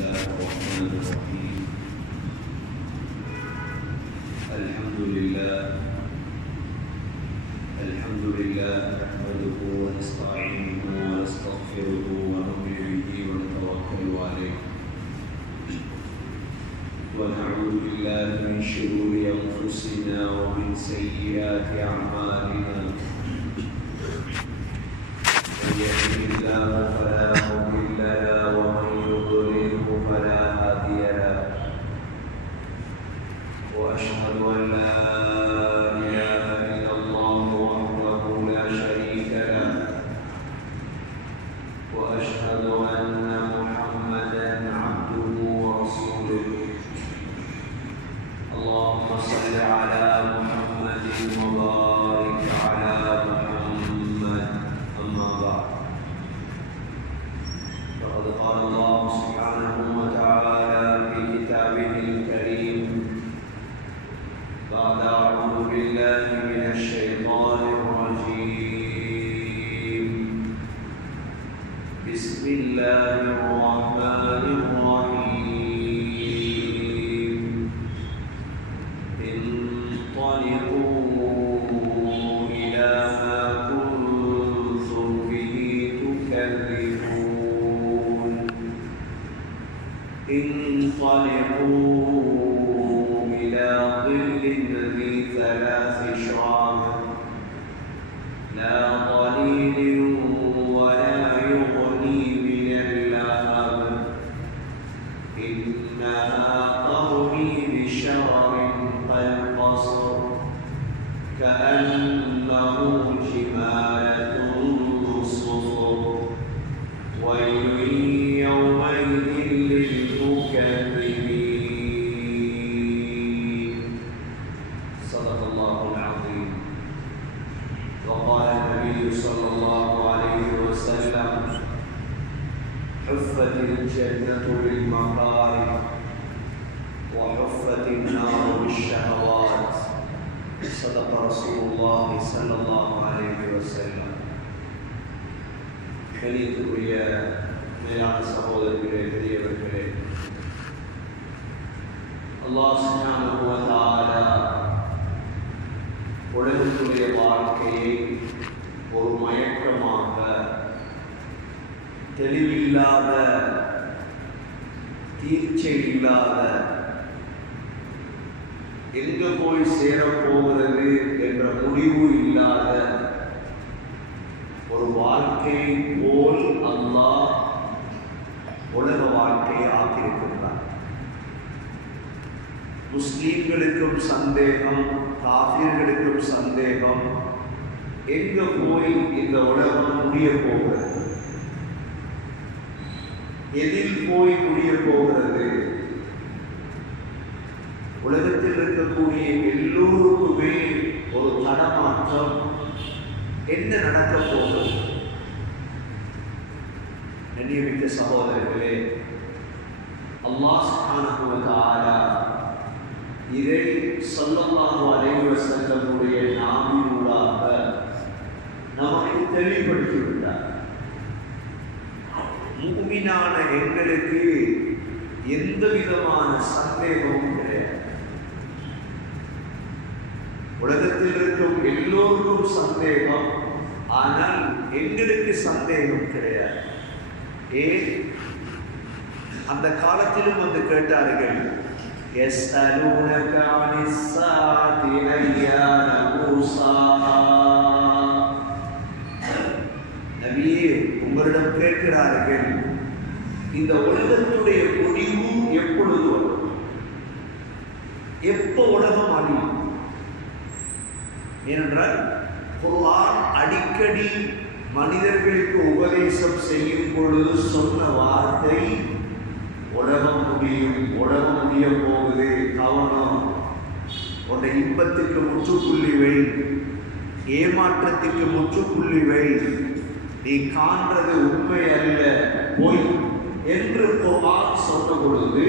الله الرحمن الرحيم. الحمد لله نحمده ونستعينه ونستغفره ونؤمن به ونتوكل عليه ونعوذ بالله من شرور أنفسنا ومن سيئات أعمالنا. من يهده الله فلا مضل له ومن يضلله فلا هادي له. وأشهد أن لا إله إلا الله وحده لا شريك له. وأشهد أن محمدا عبده ورسوله. اللهم صل على محمد وبارك على محمد. أما بعد، فقد قال الله سبحانه وتعالى في كتابه الكريم بعد أعوذ بالله من الشيطان الرجيم. بسم الله الرحمن الرحيم. انطلقوا إلى ما كنتم به تكذبون. انطلقوا إلى ظل ذي ثلاث شعاب لا ظليل ولا يغني من اللهب. إنها ترمي بشرر كالقصر كأنه جمالة صفر. ويل يومئذ للمكذبين. صدق الله العظيم. وقال النبي صلى الله عليه وسلم: حفت الجنة بالمكاره وحفت النار بالشهوات. صدق رسول الله صلى الله عليه وسلم. கணியத்துக்குரிய மேலான சகோதரர்களே, பெரியவர்களே, அல்லாஹ் சுப்ஹானஹு வ தஆலா உலகத்துடைய வாழ்க்கையை ஒரு மயக்கமாக, தெளிவில்லாத, தீர்ச்சை இல்லாத, எங்க போய் சேரப்போகிறது என்ற முடிவு இல்லாத ஒரு வாழ்க்கை போல் அல்லாஹ் உலக வாழ்க்கையை ஆக்கியிருக்கிறார். முஸ்லீம்களுக்கும் சந்தேகம், காஃபிர்களுக்கும் சந்தேகம், எங்க போய் இந்த உலகம் முடிய போகிறது, எதில் போய் முடிய போகிறது. உலகத்தில் இருக்கக்கூடிய எல்லோருக்குமே ஒரு தடமாற்றம், என்ன நடக்க போகிறது. கண்ணியமிக்க சகோதரர்களே, அல்லாஹ் சுப்ஹானஹு வ தஆலா இதை ஸல்லல்லாஹு அலைஹி வஸல்லமுடைய நாவினூடாக நமக்கு தெளிவுபடுத்திவிட்டார். முஃமினான எங்களுக்கு எந்த விதமான சந்தேகமும் கிடையாது. உலகத்தில் இருக்கும் எல்லோருக்கும் சந்தேகம், ஆனால் எங்களுக்கு சந்தேகம் கிடையாது. ஏன்? அந்த காலத்திலும் வந்து கேட்டார்கள், يَسْأَلُونَكَ عَنِ السَّاعَةِ أَيَّانَ مُرْسَاهَا. நபியே, உங்களிடம் கேட்கிறார்கள், இந்த உலகத்துடைய முடிவு எப்பொழுது வரும், எப்போ உலகம் அழியும். ஏனென்றால் குர்ஆன் அடிக்கடி மனிதர்களுக்கு உபதேசம் செய்யும் பொழுது சொன்ன வார்த்தை, உலகம் முடியும், உலகம் முடிய போகுது, கவனம், உன்னை இன்பத்துக்கு முற்றுப்புள்ளி வை, ஏமாற்றத்துக்கு முற்றுப்புள்ளி வை, நீ காண்றது உண்மை அல்ல, பொய் என்று குர்ஆன் சொன்ன பொழுது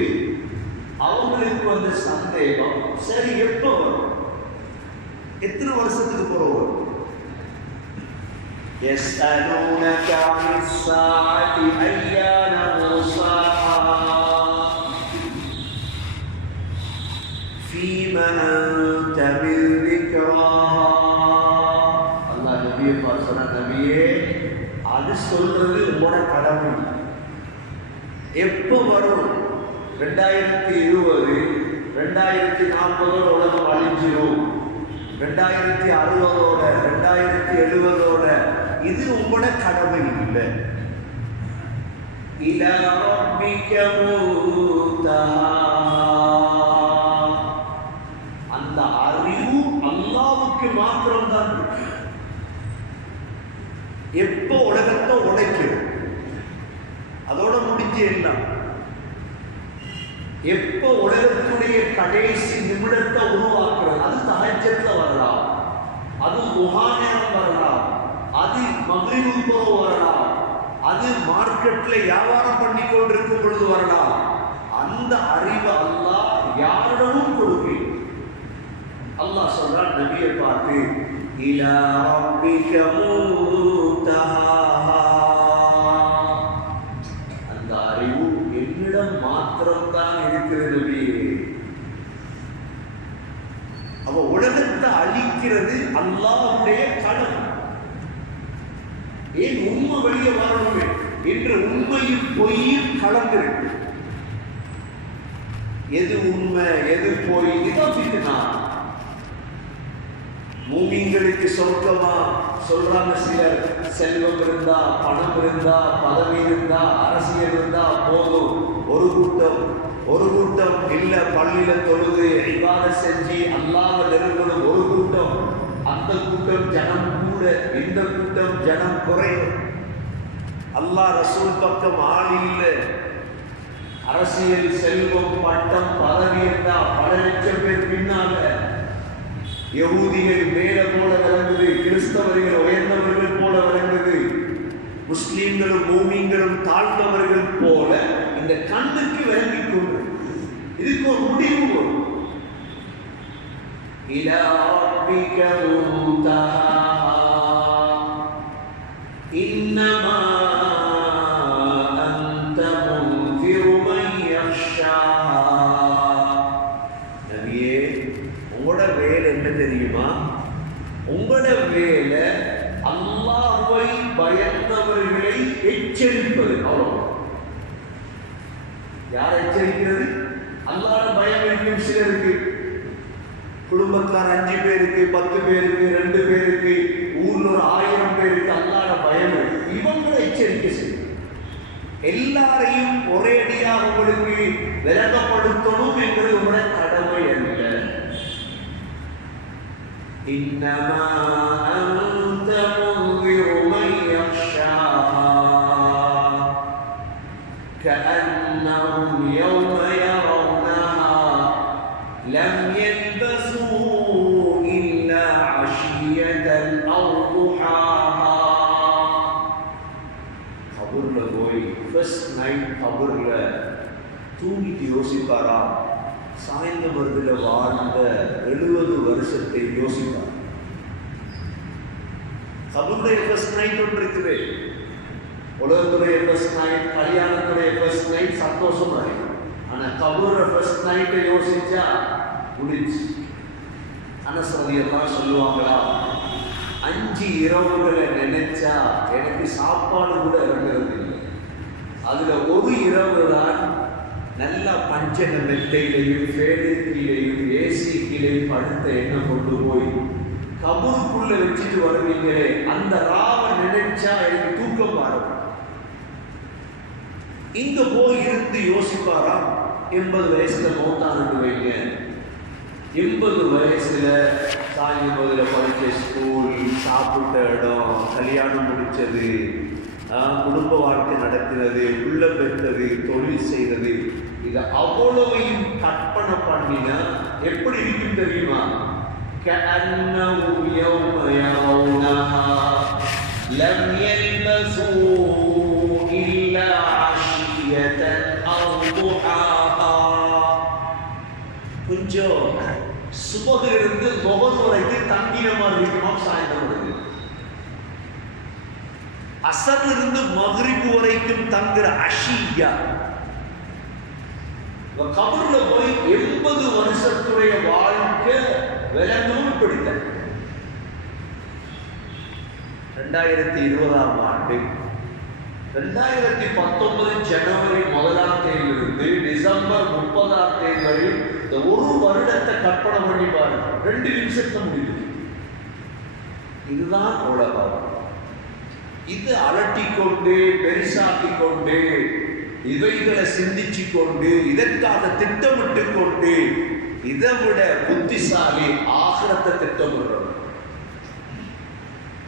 அவங்களுக்கு வந்த சந்தேகம், சரி எப்போ வரும், எத்தனை வருஷத்துக்கு போறோம். يسألونك عن الساعة أيان مرساها. அது சொல்றது உங்களோட கடமை. எப்போ வரும்? 2020 2040 உலகம் அழிஞ்சிரும், 2060 2070 இது உங்களோட கடமை இல்லை. இலா ரப்பிக முன்தஹா, அந்த அறிவு அல்லாஹ்வுக்கு மாத்திரம்தான். எப்போ உலகத்தை உடைக்கும் அதோட முடிஞ்சே எல்லாம். எப்போ உலகத்துடைய கடைசி நிமிடத்தை உருவாக்குறது, அது தஹஜ்ஜத்ல வரலாம், அது துஹா நேரம் வரலாம், அது மக்ரிபுக்கு வரலாம், அது மார்க்கெட்ல வியாபாரம் பண்ணி கொண்டிருக்கும் பொழுது வரலாம். அந்த அறிவு அல்லாஹ் யாரிடமும் கொடுக்கு. அல்லாஹ் சொல்றான் நபியை பார்த்து, இலா ரப்பிக முன்தஹா, அந்த அறிவு என்னிடம் மாத்திரம்தான் இருக்கிறது நபியே. அப்ப உலகத்தை அழிக்கிறது அல்லாஹ்வுடைய கடமை. ஏன் உண்மை வெளியே வரணுமே என்று உண்மையும் பொய்யும் கலந்திருக்கு. எது உண்மை எது பொய் இதான் பின்னா. மூமின்களுக்கு சொர்க்கமா சொல்றாங்க சிலர், செல்வம் இருந்தா, பணம் இருந்தா, பதவி இருந்தா, அரசியல் இருந்தா போதும். ஒரு கூட்டம் இல்ல, பள்ளியில தொழுது இபாதத் செஞ்சு அல்லாஹ்வை நெருங்கணும் ஒரு கூட்டம். அந்த கூட்டம் ஜனம் கூட, இந்த கூட்டம் ஜனம் குறையும். அல்லாஹ் ரசூல் பக்கம் ஆள் இல்லை. அரசியல், செல்வம், பட்டம், பதவி இருந்தா பல லட்சம் பேர் பின்னால. யஹூதிகள் மேல போல விளங்குது, கிறிஸ்தவர்கள் உயர்ந்தவர்கள் போல விளங்குது, முஸ்லீம்களும் மூமின்களும் தாழ்ந்தவர்கள் போல இந்த கண்ணுக்கு விளங்கிக் கொண்டு இதுக்கு ஒரு முடிவு வரும். இலா ரப்பிக முன்தஹா இன்னமா அன்த முன்திரு மன் யக்ஷா. நபியே, உங்களோட வேலை என்ன தெரியுமா? உங்களோட வேலை அல்லாஹ்வை பயந்தவர்களை எச்சரிப்பது. அவ்வளவு. யார் எச்சரிக்கிறது? அல்லாஹ்வை பயம் இருக்கும் சிலருக்கு. குடும்பத்தார் 5 பேருக்கு, 10 பேருக்கு, 2 பேருக்கு, ஊர்ல ஒரு 1000 பேருக்கு அல்லாஹ்வை பயம் இருக்கு. இவங்களை எச்சரிக்கை செய்யும். எல்லாரையும் ஒரேடியாக உங்களுக்கு விளங்கப்படுத்தணும் என்பது உங்களுடைய கடமை அல்ல. இன்னமா அன்த முன்திரு மன் யக்ஷாஹா கஅன்னஹும் யௌம யரவுனஹா லம் யல்பஸூ இல்லா அஷியதன் அவ் துஹாஹா. கபூர்ல போய் ஃபர்ஸ்ட் நைட் கபூர்ல தூங்கிட்டு யோசிப்பாரா? சாய்ந்த மருதுல வாழ்ந்த 70 வருஷத்தை யோசிப்பார். கபூருடைய ஃபர்ஸ்ட் நைட் ஒன்று இருக்குது. உலகத்துடைய ஃபர்ஸ்ட் நைட், கல்யாணத்துடைய ஃபர்ஸ்ட் நைட் சந்தோஷமா இருக்கு. ஆனா கபூர ஃபர்ஸ்ட் நைட்டை யோசிச்சா முடிச்சு. அனஸ் ரலியல்லாஹு சொல்லுவாங்களா, 5 இரவுகளை நினைச்சா எனக்கு சாப்பாடு கூட இறங்குறது இல்லை. அதுல ஒரு இரவு தான் நல்லா பஞ்சன மெத்தையிலையும் ஃபேடையிலையும் ஏசி கீழே படுத்த எண்ணெய் கொண்டு போய் கபூருக்குள்ள வச்சுட்டு வருவீங்களே, அந்த ராவ நினைச்சா எனக்கு தூக்கம் வரும். இங்க போய் இருந்து யோசிப்பாராம். 80 வயசுல மௌத்தானு வைங்க. 80 வயசுல சாயந்தரத்துல படிச்ச ஸ்கூல், சாப்பிட்ட இடம், கல்யாணம் முடிச்சது, குடும்ப வாழ்க்கை நடத்தினது, உள்ள பெற்றது, தொழில் செய்தது, இதை அவ்வளவையும் கற்பனை பண்ணினா எப்படி இருக்கும் தெரியுமா? கஅன்னஹும் யௌம யரவுனஹா லம் யல்பஸூ இல்லா அஷியதன் அவ் துஹாஹா. கொஞ்சம் சுபகிலிருந்து முகர் வரைக்கும் தங்கின மாதிரி இருக்குமா சாயந்தரம் வருது. அசரிலிருந்து மக்ரிப் வரைக்கும் தங்குற அஷியா. கபர்ல போய் 80 வருஷத்துடைய வாழ்க்கை விளங்கவும் பிடித்த 2020ஆம் ஆண்டு 2019 ஜனவரி 1ஆம் தேதியிலிருந்து டிசம்பர் 30ஆம் தேதி வரை இந்த ஒரு வருடத்தை கற்பனை பண்ணி பாருங்க. 2 நிமிஷத்துல முடியுது. இதுதான் உலகம். இது அலட்டிக்கொண்டு பெருசாக்கிக் கொண்டு இவைகளை சிந்திச்சு கொண்டு இதற்காக திட்டமிட்டு கொண்டு இதை விட புத்திசாலி ஆகிரத்தை திட்டமிடுறோம்.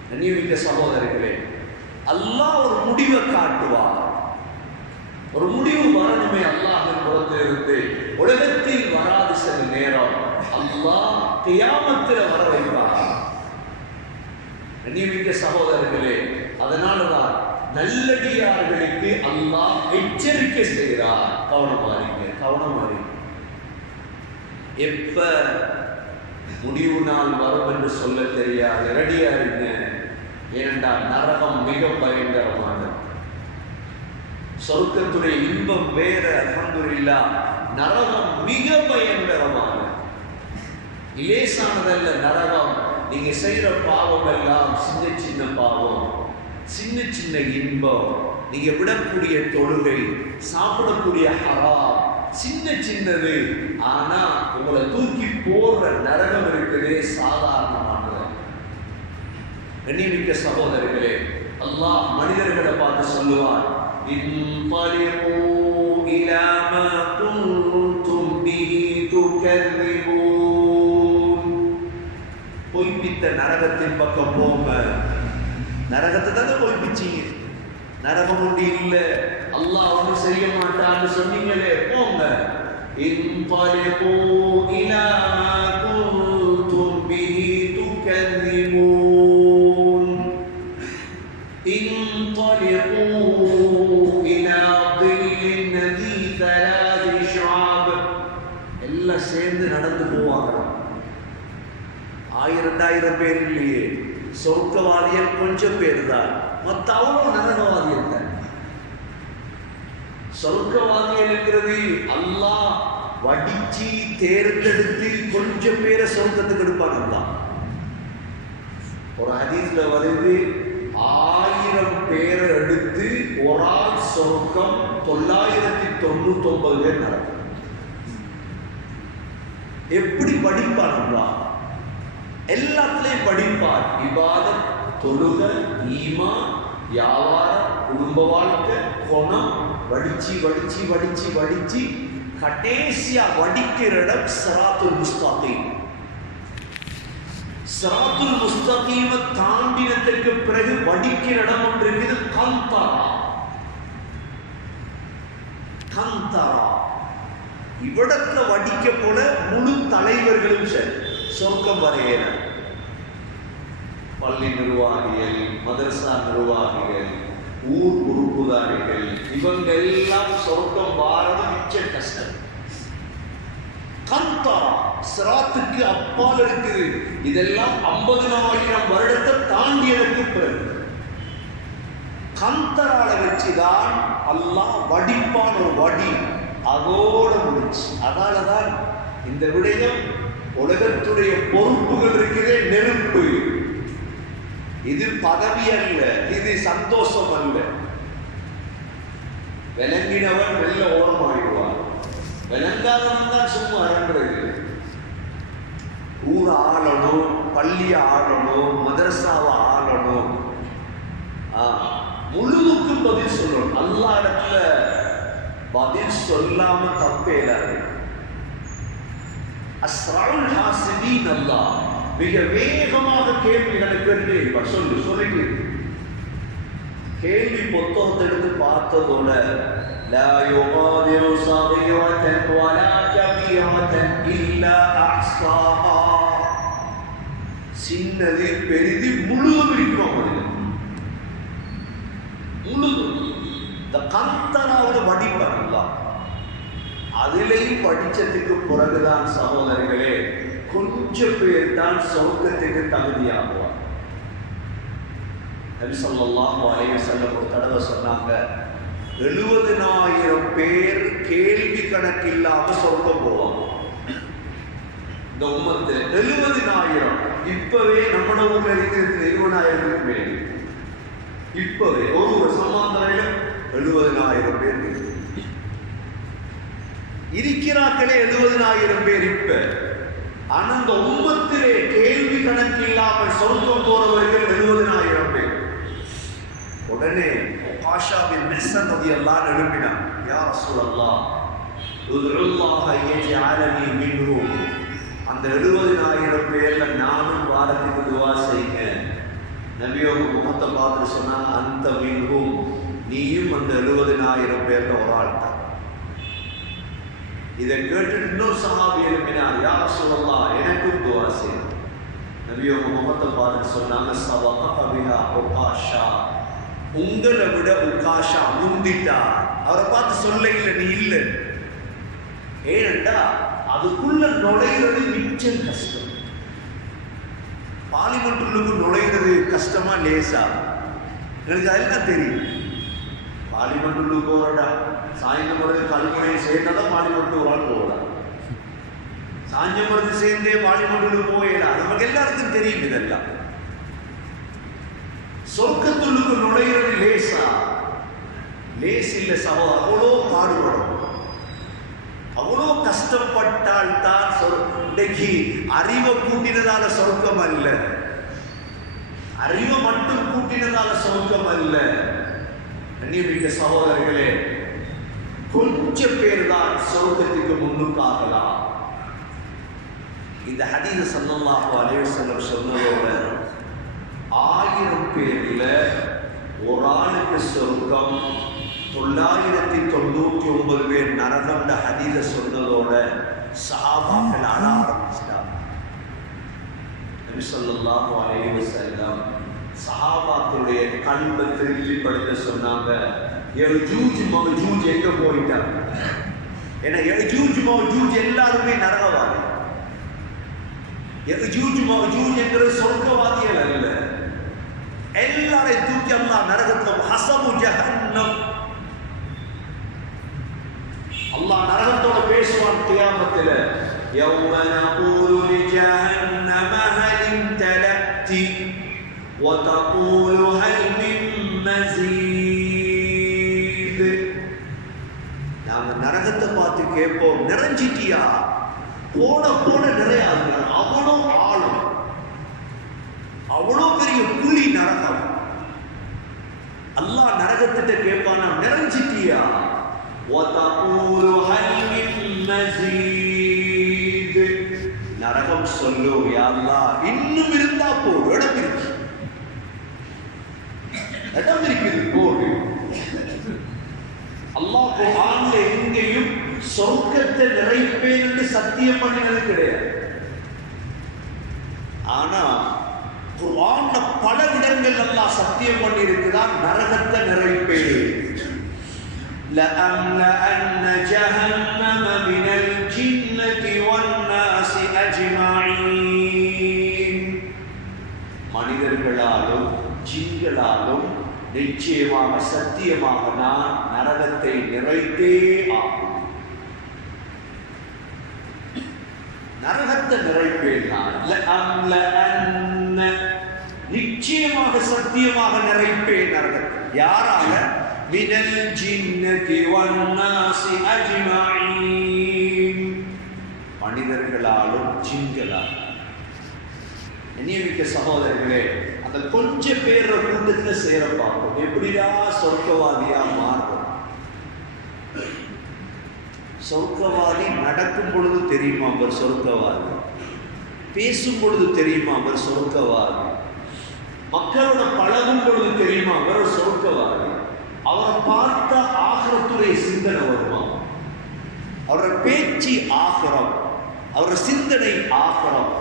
கண்ணியமிக்க சகோதரர்களே, அல்லாஹ் ஒரு முடிவை காட்டுவார். ஒரு முடிவு வரணுமே அல்லாஹ்வின் புறத்திலிருந்து. உலகத்தில் வராது சில நேரம் அல்லாஹ் கியாமத்தில் வர வைப்பார். கண்ணியமிக்க சகோதரர்களே, அதனாலதான் நல்லடியார்களுக்கு அல்லாஹ் எச்சரிக்கை செய்கிறார். கவனமாறீங்க, கவனமாறீங்க. எப்ப முடிவு நாள் வரும் என்று சொல்ல தெரியாது. ரெடியா இருங்க. ஏனென்றால் நரகம் மிக பயங்கரமானது. சொர்க்கத்துடைய இன்பம் வேற, அல்ஹம்துலில்லாஹ். நரகம் மிக பயங்கரமானது. இலேசானதல்ல நரகம். நீங்க செய்யற பாவம் எல்லாம் சின்ன சின்ன பாவம், சின்ன சின்ன இன்பம். நீங்க விடக்கூடிய தொழுகை, சாப்பிடக்கூடிய ஹராம் சின்ன சின்னது. ஆனா உங்களை தூக்கி போடுற நரகம் இருக்குதே சாதாரணமானது. கண்ணியமிக்க சகோதரர்களே, அல்லாஹ் மனிதர்களை பார்த்து சொல்லுவார், இன்தலிகூ இலா மா குன்தும் பிஹி துகذிபூன். பொய்ப்பித்த நரகத்தின் பக்கம் போங்க. நரகத்தை தானே பொய்ப்பிச்சீங்க. நரகம் ஒன்று இல்லை, அல்லாஹ் ஒன்றும் செய்ய மாட்டான்னு சொன்னீங்களே, போங்க. இன்தலிகூ இலா மா குன்தும் பிஹி துகذிபூன். இன்தலிகூ இலா ظில்லின் ذي ثلاث شعاب. எல்லாம் சேர்ந்து நடந்து போவாங்க. 1000-2000 பேர் இல்லையே. சொர்க்கவாதிகள் கொஞ்சம் பேர் தான், மற்ற அவ்வளோ நரகவாதிகள் தான். சொர்க்கவாதிகள் இருக்கிறது அல்லாஹ் வடிச்சு தேர்ந்தெடுத்து கொஞ்சம் பேரை சொர்க்கத்துக்கு எடுப்பாங்க. ஒரு ஹதீஸ்ல வருது, 1000 பேரை எடுத்து ஒரு ஆள் சொர்க்கம், 999 பேர் நடக்கும். எப்படி படிப்பானுங்களா? எல்லாத்திலையும் படிப்பார். இபாதத், தொழுகை, ஈமான், வியாபாரம், குடும்ப வாழ்க்கை, குணம், வடிச்சு வடிச்சு வடிச்சு வடிச்சு கடைசியா வடிக்கிற இடம் சிராத்துல் முஸ்தகீம். சிராத்துல் முஸ்தகீம தாண்டினத்திற்கு பிறகு வடிக்கிற இடம் ஒன்று இருக்குது, கந்தரா. கந்தரா இவ்விடத்துல வடிக்க போல முழு தலைவர்களும் சரி சொர்க்கம் வரையற. பள்ளி நிர்வாகிகள், மதரசா நிர்வாகிகள், ஊர் உறுப்புதாரிகள், இவங்க எல்லாம் சொர்க்கம் வாரது மிச்ச கஷ்டம். கந்தரா சிராத்துக்கு அப்பால் இருக்குது. இதெல்லாம் 50,000 வருடத்தை தாண்டியதற்கு பிறகு கந்தரால வச்சுதான் அல்லாஹ் வடிப்பான். ஒரு வடி அதோட முடிச்சு. அதனாலதான் இந்த விடயம் உலகத்துடைய பொறுப்புகள் இருக்கிறதே நெருப்பு. இது பதவி அல்ல, இது சந்தோஷம் அல்ல. விளங்கினவன் வெள்ள ஓரமாயிடுவான், விளங்காதவன் தான் சும்மா அரங்குறது. ஊரை ஆளணும், பள்ளியை ஆளணும், மதரசாவை ஆளணும், முழுதுக்கும் பதில் சொல்லணும். அல்லாஹ் இடத்துல பதில் சொல்லாம தப்பே இல்லாது. அஸ்ராவுல் ஹாசிதீன் அல்லாஹ் மிக வேகமாக கேள்விகளை கேட்டு சொல்லிட்டு கேள்வி புத்தகத்தை எடுத்து பார்த்ததோட லா யுகாதிரு ஸகீரத்தன் வலா கபீரத்தன் இல்லா அஹ்ஸாஹா. சின்னது பெரிது முழுதும் இருக்கிறோம். முழுதும் இந்த கந்தராவோட வடிப்பாங்களா, அதிலையும் படிச்சதுக்கு பிறகுதான் சகோதரர்களே கொஞ்சம் பேர் தான் சொர்க்கத்துக்கு தகுதியாகுவார். நபி ஸல்லல்லாஹு அலைஹி வஸல்லம் ஒரு தடவை சொன்னாங்க, 70,000 பேர் கேள்வி கணக்கு இல்லாம சொர்க்கம் போவாங்க. இந்த உம்மத்தில் 70,000. இப்பவே நம்ம ஊர்ல இருக்கிறது 20,000 பேர். இப்பவே ஒரு சமாதானம் 70,000 பேர் இருக்கிறார்களே. 70,000 பேர். இப்ப ஆனா அந்த உம்மத்திலே கேள்வி கணக்கு இல்லாமல் சொர்க்கம் போறவர்கள் 70,000 பேர். உடனே உகாஷாவின் மிஸ்ஸன் ரலியல்லாஹு எழுப்பினார், யா ரசூலல்லாஹ் உதுல்லாஹ யஜஅலனி மின்ஹும். அந்த 70,000 பேர்ல நானும் வாரத்துக்கு துஆ செய்யுங்க. நபியோக முகத்தை பார்த்து சொன்னா, அந்த மின்ஹும், நீயும் அந்த 70,000 பேர்ல ஒரு ஆள் தான். இதை கேட்டு இன்னொரு சஹாபி எழுப்பினார், யா ரசூலல்லாஹ் எனக்கும் துஆ செய்யுங்க. நபியோக முகத்தை பார்த்து சொன்னாங்க, சபக பிஹா உகாஷா, உங்களை விட உகாஷா முந்திட்டா. அவரை பார்த்து சொல்ல இல்லை, நீ இல்லை. ஏனென்றா அதுக்குள்ள நுழைகிறது மிச்சம் கஷ்டம். பார்லிமெண்ட்டுக்கு நுழைகிறது கஷ்டமா லேசா? எனக்கு அதெல்லாம் தெரியும். பார்லிமெண்ட்டுக்கு போறடா, சாயந்தரம் பொழுது கல்முனையை சேர்ந்தாதான் பார்லிமெண்ட் ஒரு ஆள் போகலாம். சாயந்தரம் பொழுது சேர்ந்தே பார்லிமெண்ட்டுக்கு போயிடலாம். நமக்கு எல்லாருக்கும் தெரியும் இதெல்லாம். சொர்க்கத்துள்ளுக்கு நுழைகிறது லேசா? லேஸ் இல்லை சகோதரர். அவ்வளோ பாடுபடும், அவ்வளோ கஷ்டப்பட்டால் தான் இன்னைக்கு அறிவை கூட்டினதால சொர்க்கம் அல்ல, அறிவை மட்டும் கூட்டினதால சொர்க்கம் அல்ல. கண்ணியமிக்க சகோதரர்களே, கொஞ்சம் பேர் தான் சொர்க்கத்துக்கு முன்னுக்காகலாம். இந்த ஹதீஸ் ஸல்லல்லாஹு அலைஹி வஸல்லம் சொன்னதோட 1000 பேர்ல ஒரு ஆளுக்கு சொர்க்கம், 999 பேர் நரகம். ஹதீஸ சொன்னதோட சஹாபாக்கள் அழ ஆரம்பிச்சிட்டாங்க. நபி ஸல்லல்லாஹு அலைஹி வஸல்லம் சஹாபாக்களுடைய கல்பை திருப்திப்படுத்த சொன்னாங்க, யஜூஜ் மஜூஜ் எங்க போயிட்டாங்க? ஏன்னா யஜூஜ் மஜூஜ் எல்லாருமே நரகவாதி. யஜூஜ் மஜூஜ் என்கிற சொர்க்கவாதிகள் அல்ல. எல்லாரையும் தூக்கி அல்லாஹ் நரகத்துல ஹஸபு ஜஹன்னம், அல்லாஹ் நரகத்தோட பேசுவான் கியாமத்துல. யௌம நகூலு லிஜஹன்னம ஹல் இம்தலஅதி வ தகூலு ஹல் மின் மஸீத். நாம நரகத்தை பார்த்து கேட்போம், நிறைஞ்சிட்டியா? போட போட நிறையாது. அவ்வளோ ஆழம், அவ்வளோ பெரிய குழி நரகம். அல்லாஹ் நரகத்திட்ட கேட்பானா, நிறைஞ்சிட்டியா? நரகம் சொல்லும், யா அல்லாஹ் இன்னும் இருந்தா போடு, இடம் இருக்கு, இடம் இருக்குது, போடு. அல்லாஹ் குர்ஆன்ல எங்கேயும் சொர்க்கத்தை நிறைப்பேன் என்று சத்தியம் பண்ணினது கிடையாது. ஆனா குர்ஆன்ல பல இடங்கள் அல்லாஹ் சத்தியம் பண்ணி இருக்கிறான், நரகத்தை நிறைப்பேன். لأملأن جهنم من الجنة والناس أجمعين. மனிதர்களாலும் ஜின்களாலும் நிச்சயமாக சத்தியமாக நான் நரகத்தை நிறைத்தே ஆகும். நரகத்தை நிறைப்பேன் நான். நிச்சயமாக சத்தியமாக நிறைப்பேன் நரகத்தை. யாரால? மினல் ஜின்னதி வன்னாஸி அஜ்மஈன். மனிதர்களாலும் ஜின்களாலும். நியமிக்க சகோதரர்களே, அந்த கொஞ்சம் பேர் கூட்டத்தில் சேர பார்ப்போம். எப்படியா சொர்க்கவாதியா மாறும்? சொர்க்கவாதி நடக்கும் பொழுது தெரியுமா அவர் சொர்க்கவாதி? பேசும் பொழுது தெரியுமா அவர் சொர்க்கவாதி? மக்களோட பழகும் பொழுது தெரியுமா அவர் சொர்க்கவாதி? அவரை பார்த்தா ஆகிரத்துடைய சிந்தனை வருமா? அவரோட பேச்சு ஆகிரம், அவரோட சிந்தனை ஆகிரம்.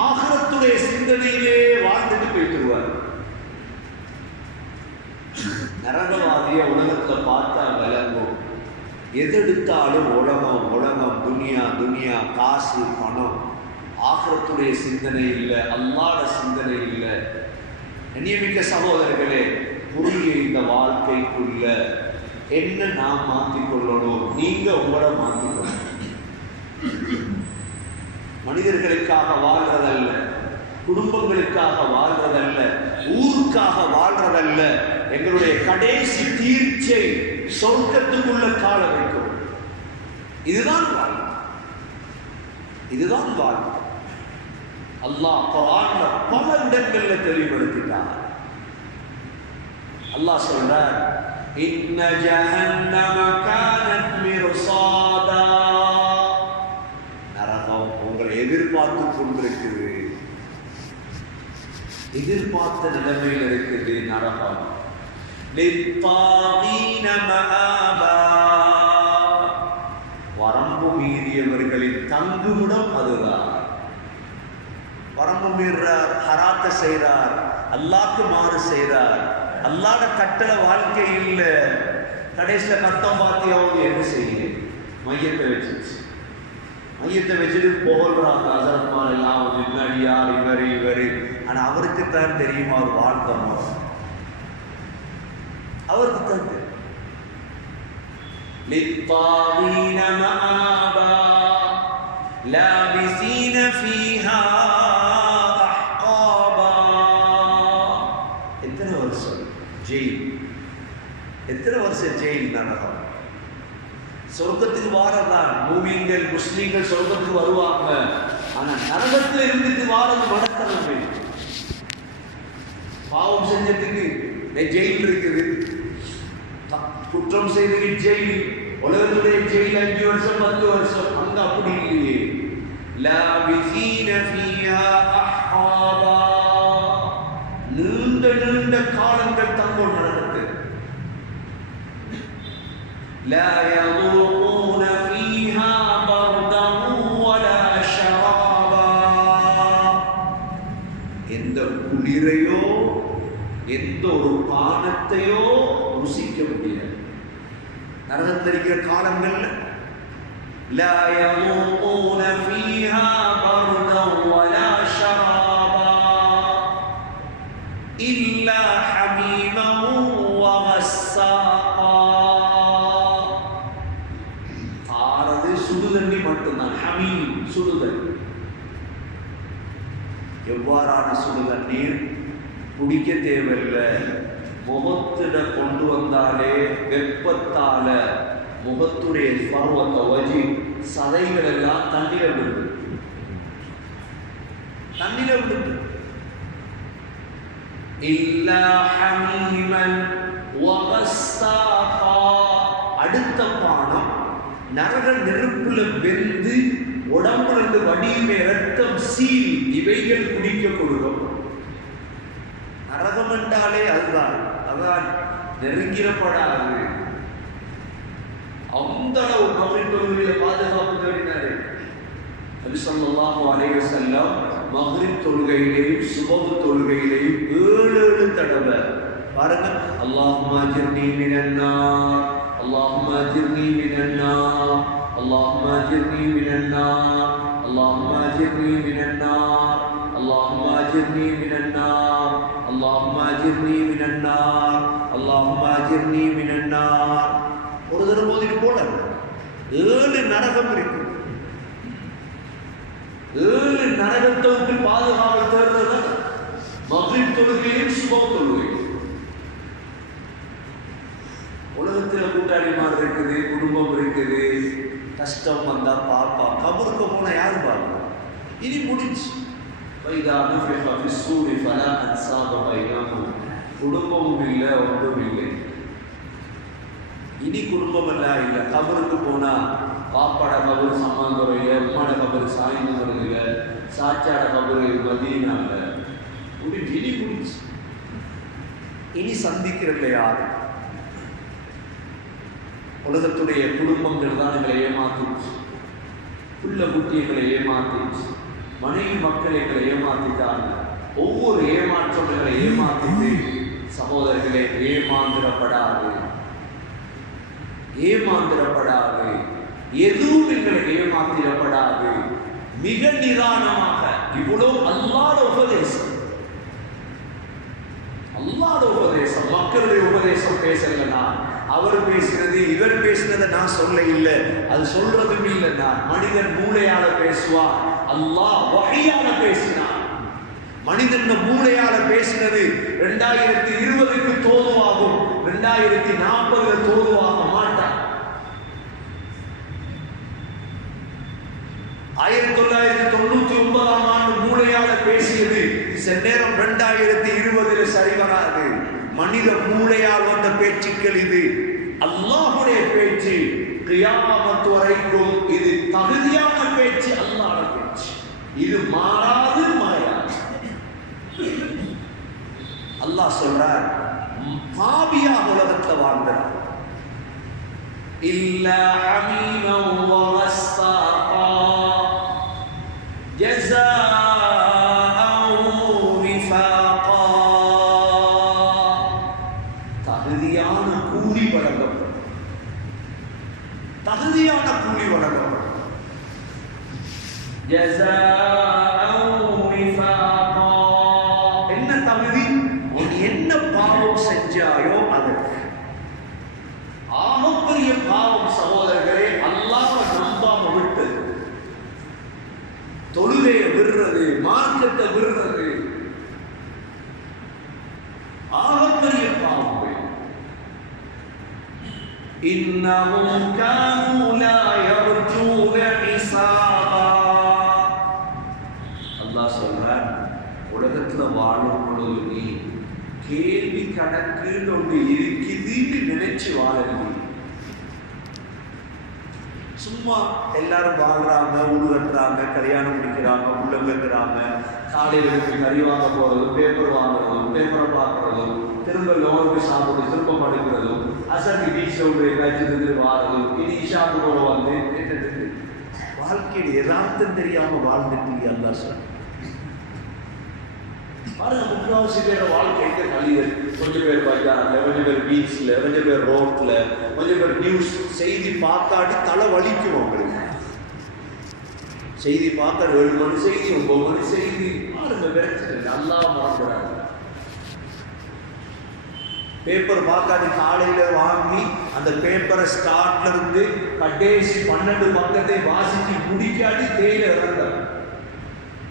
ஆகிரத்துடைய சிந்தனையிலே வாழ்ந்துட்டு போயிட்டுருவார். நரகவாதிய உலகத்துல பார்த்தா விளங்கும். எதெடுத்தாலும் உலகம் உலகம், துனியா துனியா, காசு பணம். ஆகிரத்துடைய சிந்தனை இல்லை, அல்லாஹ்வுடைய சிந்தனை இல்லை. நியமிக்க சகோதரர்களே, குறுகிய இந்த வாழ்க்கைக்குள்ள என்ன நாம் மாற்றிக்கொள்ளணும்? நீங்க உங்களை மாற்றிக்கொள்ளணும். மனிதர்களுக்காக வாழ்றதல்ல, குடும்பங்களுக்காக வாழ்றதல்ல, ஊருக்காக வாழ்றதல்ல, எங்களுடைய கடைசி தீர்ச்சை சொர்க்கத்துக்குள்ள கால வைக்கும். இதுதான் வாழ்க்கை, இதுதான் வாழ்க்கை. அல்லாஹ் குர்ஆன்ல பல இடங்கள்ல தெளிவுபடுத்திட்டார். அல்லாஹ் சொல்றார், இன்ன ஜஹன்னம கானத் மிர்சாதா, நரகம் உங்களை எதிர்பார்த்து கொண்டிருக்குது, எதிர்பார்த்த நிலைமையில் இருக்குது நரகம். லித்தாகீன மஆபா, வரம்பு மீறியவர்களின் தங்குமிடம் அதுதான். வரம்பு மீறார், ஹராத்த செய்கிறார், அல்லாஹ்க்கு மாறு செய்கிறார், அல்லாஹ்ட கட்டளை வாழ்க்கை இல்லை, கடைசியில் கத்தம் பாத்தியாவது என்ன செய்யுது? மையத்தை வச்சிருச்சு, மையத்தை வச்சுட்டு போகல்றாங்க. அசரத்மான் எல்லாம் முன்னாடியார் இவர் இவர். ஆனால் அவருக்குத்தான் தெரியுமா அவர் வாழ்த்தமா, அவருக்கு தான் தெரியும். للطاغين مآبا لابثين فيها أحقابا. எத்தனை வருஷம் ஜெயில், எத்தனை வருஷம் ஜெயில் நரகம். சொர்க்கத்துக்கு வாரதான் மூமின்கள் முஸ்லீம்கள் சொர்க்கத்துக்கு வருவாங்க. ஆனா நரகத்தில் இருந்துட்டு வாரம் மடத்தனமே. பாவம் செஞ்சதுக்கு ஜெயில் இருக்குது, குற்றம் செய்ததுக்கு ஜெயில், உலகத்துடைய ஜெயில் 5 வருஷம் 10 வருஷம். அங்க அப்படி இல்லையே. லாபிஸீன ஃபீஹா அஹ்காபா, நீண்ட நீண்ட காலங்கள் தங்கோல் நடந்தது. லா யذوقون فيها بردا ولا شرابا, எந்த குளிரையோ எந்த ஒரு பானத்தையோ ருசிக்க முடியாது நரகத்தில் இருக்கிற காலங்கள்ல. லா யذوقون فيها بردا ولا شرابا إلا حميما وغساقا. ஆறது சுடுதண்ணி மட்டும்தான். ஹமீம் சுடுதண்ணி. எவ்வாறான சுடுதண்ணீர்? குடிக்க தேவையில்லை, முகத்திட கொண்டு வந்தாலே வெப்பத்தால முகத்துடைய பருவத்தை வஜி சதைகள் எல்லாம் தண்ணீர விடுது, தண்ணீர விடுது. இல்லா ஹமீமன் வகஸ்ஸாகா, அடுத்த பானம் நரக நெருப்புல வெந்து உடம்புல வடியுமே ரத்தம் சீல் இவைகள் குடிக்க கொடுக்கும். நரகம் என்றாலே அதுதான், அதான் நெருங்கிடப்படாது. அந்த அளவு மக்ரிப் தொழுகையில பாதுகாப்பு தேடினாரு நபி ஸல்லல்லாஹு அலைஹி வஸல்லம். மக்ரிப் தொழுகையிலேயும் சுபஹ் தொழுகையிலேயும் 7 தடவை பாருங்க, அல்லாஹும்ம அஜிர்னி மினன் நார், அல்லாஹும்ம அஜிர்னி மினன் நார், அல்லாஹும்ம அஜிர்னி மினன் நார், அல்லாஹும்ம அஜிர்னி மினன் நார், அல்லாஹும்ம அஜிர்னி மினன் நார், அல்லாஹும்ம அஜிர்னி மினன் நார், அல்லாஹும்ம அஜிர்னி மினன் நார். ஒரு தடவை போதிட்டு போல 7 நரகம் இருக்கு. 7 நரகத்தை விட்டு பாதுகாவல் தேர்ந்தது மக்ரிப் தொழுகையும் சுபஹ் தொழுகையும். உலகத்தில் கூட்டாளிமார் இருக்குது, குடும்பம் இருக்குது, கஷ்டம் வந்தா பாப்பா. கபருக்கு போன யாரு பாப்பா? இனி முடிஞ்சு குடும்பமும் இல்லை, ஒன்றும் இல்லை. இனி குடும்பம் எல்லாம் இல்லை. கபருக்கு போனா பாப்பாட கபரு சமாந்துறையில, உம்மாட கபரு சாய்ந்து வருதுல, சாச்சாட கபரு மதீனால. இனி முடிஞ்சு. இனி சந்திக்கிறதுல யாரு? உலகத்துடைய குடும்பங்கள் தான் எங்களை ஏமாத்திச்சு, புள்ள குட்டியங்களை ஏமாத்திச்சு, மனைவி மக்களை எங்களை ஏமாத்திட்டாங்க. ஒவ்வொரு ஏமாற்றம் எங்களை ஏமாத்திட்டு சகோதரர்களே, ஏமாந்திரப்படாது, ஏமாந்திரப்படாது, எதுவும் எங்களை ஏமாத்திரப்படாது. மிக நிதானமாக இவ்வளவு அல்லாத உபதேசம், அல்லாத உபதேசம், மக்களுடைய உபதேசம் பேசல. நான் அவர் பேசுறது இவர் பேசுறத நான் சொல்ல இல்லை, அது சொல்றதும் இல்லை. நான் மனிதன் மூளையால பேசுவான், அல்லாஹ் வஹீயால பேசினான். மனிதன் மூளையால பேசினது 2020க்கு தோதுவாகும், 2040 தோதுவாக மாட்டான். 1999ஆம் ஆண்டு மூளையால பேசியது சில நேரம் 2020 சரி வராது. மனித மூளையால் வந்த பேச்சுக்கள் இது. அல்லாஹ்வுடைய பேச்சு கியாமத் வரைக்கும் இது தகுதியான பேச்சு, அல்லாஹ்வுடைய பேச்சு. இது மாறாது, மாறாது. அல்லாஹ் சொல்றார், பாவியா உலகத்துல வாழ்ந்தார். இல்லா ஹமீமன் வ வஸ்ஸாகா ஜஸாஅன் விஃபாகா. தகுதியான கூலி வழங்கப்படும், தகுதியான கூலி வழங்கப்படும். ஜஸாஅன் விஃபாகா. என்ன தகுதி? நீ என்ன பாவம் செஞ்சாயோ அதற்கு. ஆகப்பெரிய பாவம் சகோதரர்களே அல்லாஹ்வை நம்பாம விட்டது, தொழுகையை விடுறது, மார்க்கத்தை விடுறது, ஆகப்பெரிய பாவங்கள். இன்னஹும் கானூ லா யர்ஜூன ஹிசாபா. அல்லாஹ் சொல்றார், உலகத்துல வாழும் பொழுது நீ கேள்வி கணக்கு ஒன்று இருக்குதுன்னு நினைச்சு வாழறது. சும்மா எல்லாரும் வாழ்றாங்க, ஊடு கட்டுறாங்க, கல்யாணம் முடிக்கிறாங்க, உள்ள பெறுறாங்க, காலையில் எழுப்பி கறி வாங்க போறதும், பேப்பர் வாங்குறதும், பேப்பரை பார்க்கறதும், திரும்ப லோனுக்கு சாப்பிட்டு திரும்ப படுக்கிறதும், அசதி பீச்சோடைய காய்ச்சி இருந்து வாரதும், இனி இஷாக்கு போல வந்து வாழ்க்கையில் யதார்த்தம் தெரியாம வாழ்ந்துட்டீங்க. அல்லா சார் பாருங்க, முக்காவாசி பேர் வாழ்க்கைக்கு கழிதல். கொஞ்சம் பேர் பஜார்ல, கொஞ்சம் பேர் பீச்ல, கொஞ்சம் பேர் ரோட்ல, கொஞ்சம் பேர் நியூஸ் செய்தி பார்த்தாடி தலை வலிக்கும். அவங்களுக்கு செய்தி பார்த்தா 7 மணி செய்தி, 9 மணி செய்தி. பாருங்க, பிரச்சனை நல்லா மறந்துடாது. பேப்பர் பார்க்காது காலையில வாங்கி அந்த பேப்பரை ஸ்டார்ட்ல இருந்து கடைசி 12 பக்கத்தை வாசிச்சு முடிக்காடி தேயில இறந்த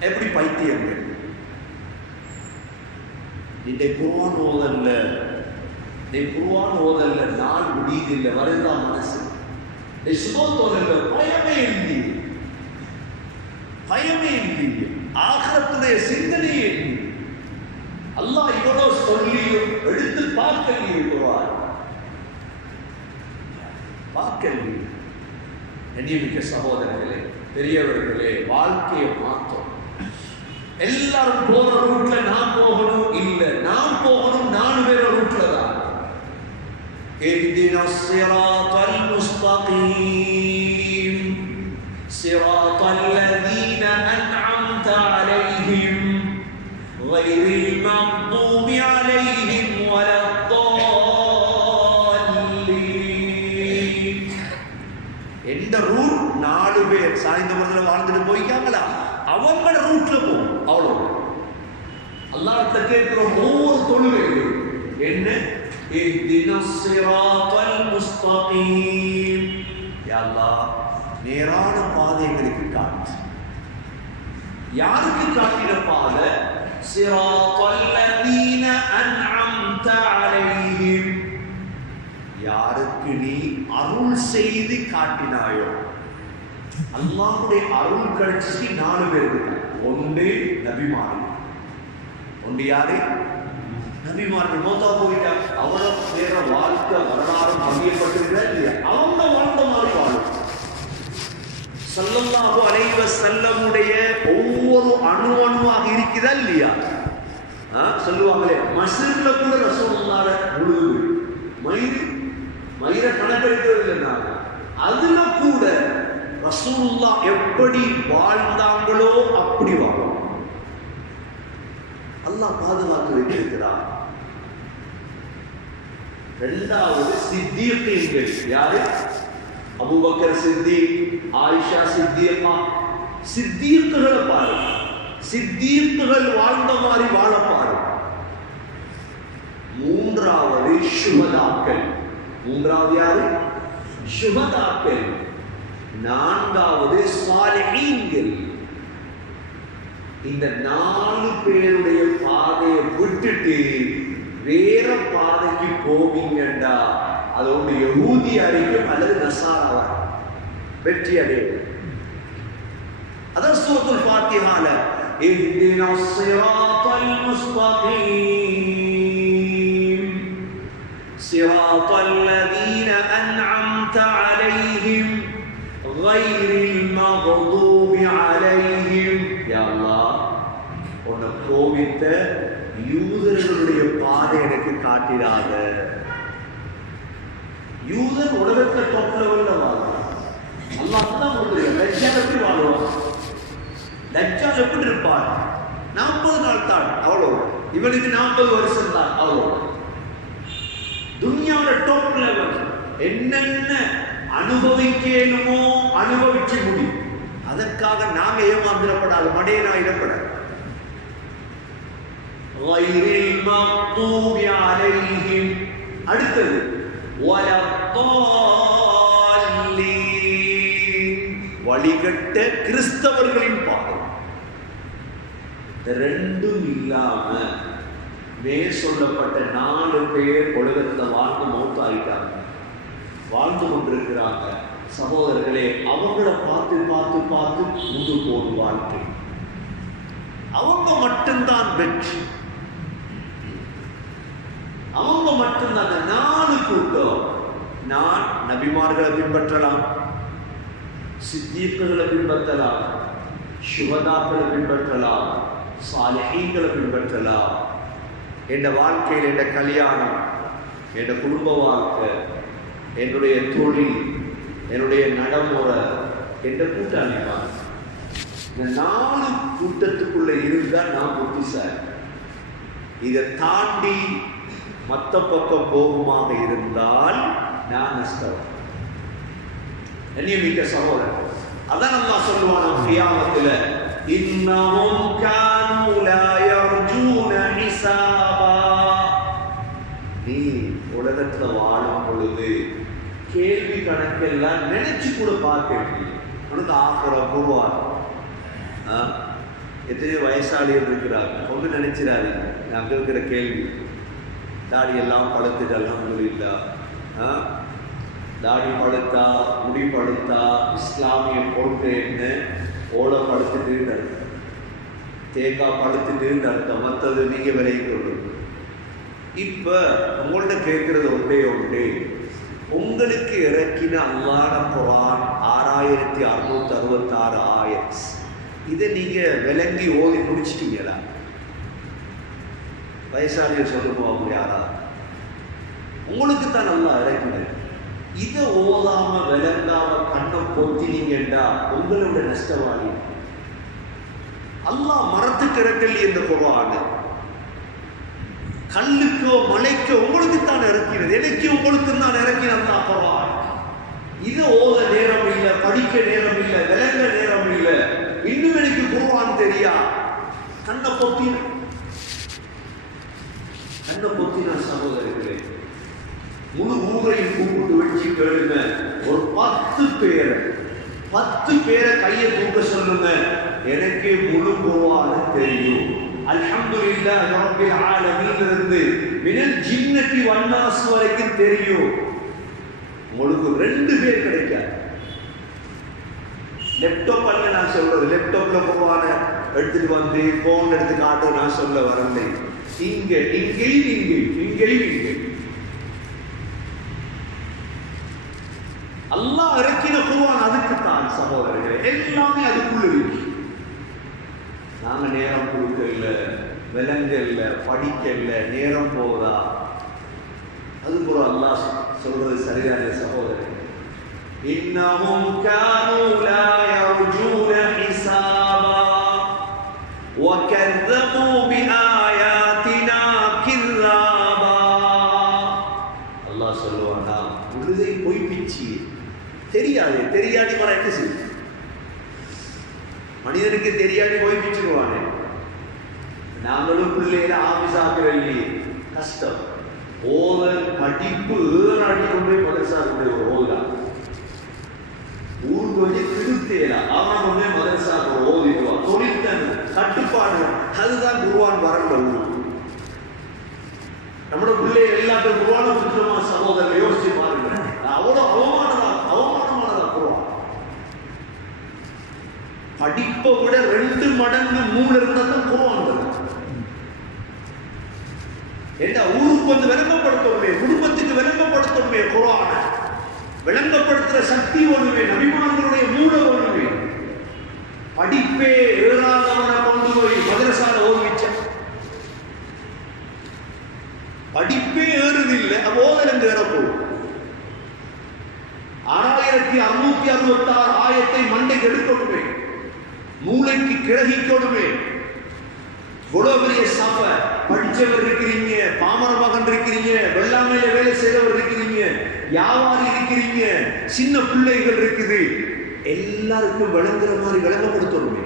எப்படி பைத்தியம். குர்ஆன் ஓதல்ல, குர்ஆன் ஓதல்ல நாள் முடியுதில்லை, வருதா மனசு சுபத்தோதல்ல பயமே இல்லை, பயமே இல்லை, ஆகிரத்துடைய சிந்தனையே இல்லை. அல்லாஹ் இவ்வளவு சொல்லியும் எடுத்து பார்க்கலையே குர்ஆன், பார்க்கலையே. கண்ணியமிக்க சகோதரர்களே, பெரியவர்களே, வாழ்க்கையை மாற்றோம். எல்லாரும் போற ரூட்ல நான் போகணும் இல்ல, நான் போகணும் 4 பேர் ரூட்ல தான். இஹ்தினஸ் ஸிராத்தல் முஸ்தகீம் ஸிராத்தல் லதீன அன்அம்த அலைஹிம் கைரில் மக்தூபி அலைஹிம் வலத்தல்லீன். எந்த ரூட் 4 பேர் சாய்ந்தவர்களை வாழ்ந்துட்டு போய்க்காங்களா, அவங்கள ரூட்ல போகும். அவ்வளோ அல்லாஹ்ட்ட கேட்கிறோம் ஒவ்வொரு தொழுகையிலும் என்ன? இஹ்தினஸ் ஸிராத்தல் முஸ்தகீம். யா அல்லாஹ், நேரான பாதை எங்களுக்கு காட்டு. யாருக்கு காட்டின பாதை? ஸிராத்தல் லதீன அன்அம்த அலைஹிம். யாருக்கு நீ அருள் செய்து காட்டினாயோ. அல்லாஹ்வுடைய அருள் கிடைச்சி 4 பேர். ஒன்று நபிமார்கள். ஒன்று யாரு? நபிமார்கள். மௌத்தா போயிட்டாங்க, அவ்வளோ பேர வாழ்க்கை வரலாறு பதியப்பட்டிருக்கா இல்லையா? அவங்க வாழ்ந்த மாதிரி வாழும். ஸல்லல்லாஹு அலைஹி வஸல்லமுடைய ஒவ்வொரு அணுவாக இருக்குதா இல்லையா? சொல்லுவாங்களே, மஸ்ஜித்ல கூட ரசூலுல்லாஹ் முழுது மயிர கணக்கெடுக்கிறது இல்லைன்னாங்க. அதுல கூட ரசூலுல்லாஹ் எப்படி வாழ்ந்தாங்களோ அப்படி வாழும். அல்லாஹ் பாதுகாத்து வைத்திருக்கிறார். இரண்டாவது சித்தீகீன்கள். யாரு? அபூபக்கர் சித்தீக், ஆயிஷா சித்தீகா. சித்தீக்குகளை பாரு, சித்தீக்குகள் வாழ்ந்த மாதிரி வாழ பாரு. மூன்றாவது சுஹதாக்கள். மூன்றாவது யாரு? சுஹதாக்கள். நான்காவது சாலிஹீன்கள். இந்த 4 பேருடைய பாதையை விட்டுட்டு வேற பாதைக்கு போவீங்கண்டா அது ஒன்று யஹூதி அறிக்கும் அல்லது நசாராவா வெற்றி அடையும். அதான் சூரத்துல் ஃபாத்திஹால இஹ்தினஸ் ஸிராத்தல் முஸ்தகீம் ஸிராத்தல் லதீன அன்அம்த அலைஹிம் கைரில் மக்தூபி அலைஹிம். யா அல்லாஹ், உன்னை கோபித்த யூதர்களுடைய பாதை எனக்கு காட்டிடாத. யூதர் உலகத்தை தொட்டவல்ல வாழ்வான். அல்லாஹ் தான் சொல்றான், தஜ்ஜால் எப்படி வாழ்வான்? தஜ்ஜால் எப்படி இருப்பான்? 40 நாள் தான் அவ்வளோ, இவனுக்கு 40 வருஷம் தான் அவ்வளோ. துன்யாவோட டாப் லெவல் என்னென்ன அனுபவிக்கணுமோ அனுபவிக்க முடியும். அதற்காக நாங்க ஏமாந்திரப்படாது, மடையனா இடப்பட. அடுத்தது வழிகட்ட கிறிஸ்தவர்களின் பாதை. ரெண்டும் இல்லாம மேல் சொல்லப்பட்ட 4 பேர் உலகத்தை வாழ்ந்து மௌத்தாயிட்டாங்க, வாழ்ந்து கொண்டிருக்கிறாங்க. சகோதரர்களே, அவங்கள பார்த்து பார்த்து பார்த்து முது போது வாழ்க்கை. அவங்க மட்டும்தான் வெற்றி, அவங்க மட்டும்தான். 4 கூட்டம். நான் நபிமார்களை பின்பற்றலாம், சித்தீக்களை பின்பற்றலாம், சுஹதாக்களை பின்பற்றலாம், சாலிஹீன்களை பின்பற்றலாம். என் வாழ்க்கையில் என் கல்யாணம், என் குடும்ப வாழ்க்கை, என்னுடைய தொழில், என்னுடைய நடைமுறை, என்ற கூட்டாளிதான். இந்த 4 கூட்டத்துக்குள்ள இருந்தால் நான் புத்திசாலி. இதை தாண்டி மற்ற பக்கம் போகுமாக இருந்தால் நான் நஷ்டம். மிக்க சகோதரர், அதான் அல்லாஹ் சொல்லுவான் கியாமத்தில், இன்னஹும் கானூ லா யர்ஜூன ஹிசாபா. நீ உலகத்துல வாழும் பொழுது கேள்வி கணக்கெல்லாம் நினைச்சு கூட பார்க்க உனக்கு ஆக்கிரம் போடுவார். எத்தனையோ வயசாளிகள் இருக்கிறாங்க, ஒன்று நினைச்சிடாதீங்க. நான் இருக்கிற கேள்வி, தாடி எல்லாம் படுத்துட்டெல்லாம் இல்லா, தாடி படுத்தா, முடி படுத்தா, இஸ்லாமிய பொருட்கள் ஓலை படுத்துட்டு அர்த்தம், தேங்காய் படுத்துட்டு அர்த்தம், மற்றது நீங்க விலைக்கு கொள்ளுங்க. இப்ப உங்கள்ட்ட கேட்கறது ஒன்றே ஒன்று, உங்களுக்கு இறக்கின அல்லாஹ் குர்ஆன் 6666 ஆயத், இதை நீங்க விளங்கி ஓதி முடிச்சிட்டீங்களா? வயசாளிகள் சொல்லுவோம், அவங்க யாரா? உங்களுக்கு தான் நல்லா இறக்கின. இதை ஓதாம விளங்காம கண்ணை பொத்தினீங்கண்டா உங்களோட நஷ்டவாளி. அல்லாஹ் மரத்துக்கு இறக்கல் என்ற குர்ஆன் கல்லுக்கோ மலைக்கோ உங்களுக்கு தான் இறக்கினது, எனக்கு உங்களுக்கு தான் இறக்கினா குர்ஆன். இதை ஓத நேரம் இல்லை, படிக்க நேரம் இல்லை, விளங்க நேரம் இல்லை, இன்னும் எனக்கு குர்ஆன் தெரியா, கண்ணை பொத்தின சகோதரர்களே, முழு ஊரையும் கூப்பிட்டு வச்சு கேளுங்க. ஒரு 10 பேரை கையை தூக்க சொல்லுங்க, எனக்கு முழு குர்ஆன் தெரியும். அல்ஹம்துலில்லாஹ் ரப்பில் ஆலமீன் இருந்து மினல் ஜின்னதி வன்னாஸ் வரைக்கும் தெரியும். உங்களுக்கு 2 பேர் கிடைக்காது. லேப்டாப் அல்ல நான் சொல்றது, லேப்டாப்ல குர்ஆன எடுத்துட்டு வந்து போன் எடுத்து காட்டு நான் சொல்ல வரலை. இங்கே அல்லாஹ் இறக்கின குர்ஆன் அதுக்குத்தான் சகோதரர்களே, எல்லாமே அதுக்குள்ள இருக்கு. நாங்க நேரம் கொடுக்கல, விலங்கல்ல, படிக்கல, நேரம் போதா, அது கூட அல்லாஹ் சொல்றது சரியான சகோதரர்களே. இன்னஹும் கானூ லா யர்ஜூன ஹிசாபா வகذبூ பிஆயாத்தினா கிذாபா. அல்லாஹ் சொல்லுவானா, உறுதி பொய் பிச்சி தெரியாடி வர என்ன செய்ய? மனிதனுக்கு தெரியாடி போய் பிச்சுக்குவாங்க. நாங்களும் பிள்ளையில ஆபிசாக்கிறல்ல கஷ்டம். ஓதல் படிப்பு ஏறாடி கொண்டு போய் மதரசாவுடைய ஒரு ஓதா ஊருக்கு வந்து திருத்தேல அவன் கொண்டு மதரசாவுக்கு ஓதிடுவான். தொழிற்தன் கட்டுப்பாடு அதுதான் குர்ஆன் வரல. நம்மளோட பிள்ளைகள் எல்லாத்தையும் குர்ஆனை கொடுத்துருமா சகோதரர்? யோசிச்சு பாருங்க. அவ்வளோ அவமானமானதா குர்ஆன். படிப்பை விட 2 மடங்கு 3 இருந்தால் தான் குர்ஆன் வருது. ஏண்டா ஊருக்கு வந்து விளங்கப்படுத்தணுமே, குடும்பத்துக்கு விளங்கப்படுத்தணுமே, குர்ஆனை விளங்கப்படுத்துற சக்தி ஒண்ணுமே, நபிமார்களுடைய மூலம் ஒண்ணுமே. படிப்பே ஏறாதவனை கொண்டு போய் மதரசால ஓதிச்ச படிப்பே ஏறுதில்லை, ஓதலங்க ஏறப்போம். 6666 ஆயத்தை மண்டைக்கு எடுக்கணுமே, மூளைக்கு கிரகிக்கணுமே. இவ்வளவு பெரிய சபை, படிச்சவர் இருக்கிறீங்க, பாமர மகன் இருக்கிறீங்க, வெள்ளாமையில வேலை செய்தவர் இருக்கிறீங்க, வியாபாரி இருக்கிறீங்க, சின்ன பிள்ளைகள் இருக்குது. எல்லாருக்கும் விளங்குற மாதிரி விளங்கப்படுத்தணுமே.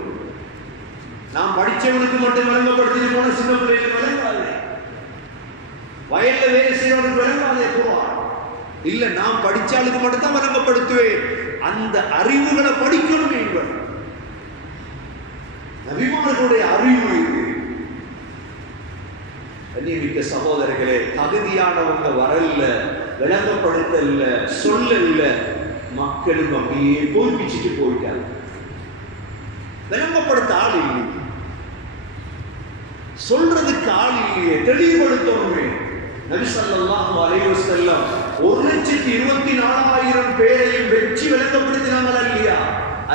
நாம் படிச்சவனுக்கு மட்டும் விளங்கப்படுத்திட்டு போன சின்ன பிள்ளைகளுக்கு விளங்காது, வயல்ல வேலை செய்யறவனுக்கு விளங்காதே போவான். இல்ல நான் படிச்சாளுக்கு மட்டும் தான் விளங்கப்படுத்துவேன். அந்த அறிவுகளை படிக்கணுமே. நபிமார்களுடைய அறிவு இது. கண்ணியமிக்க சகோதரர்களே, தகுதியானவங்க வரல, விளங்கப்படுத்தல, சொல்லல, மக்களும் அப்படியே போய்பிச்சுட்டு போயிட்டாங்க. விளங்கப்படுத்த ஆள் இல்லை, சொல்றதுக்கு ஆள் இல்லையே, தெளிவுபடுத்தணுமே. நபி ஸல்லல்லாஹு அலைஹி வஸல்லம் 1,24,000 பேரையும் வெற்றி விளங்கப்படுத்தினாங்களா இல்லையா?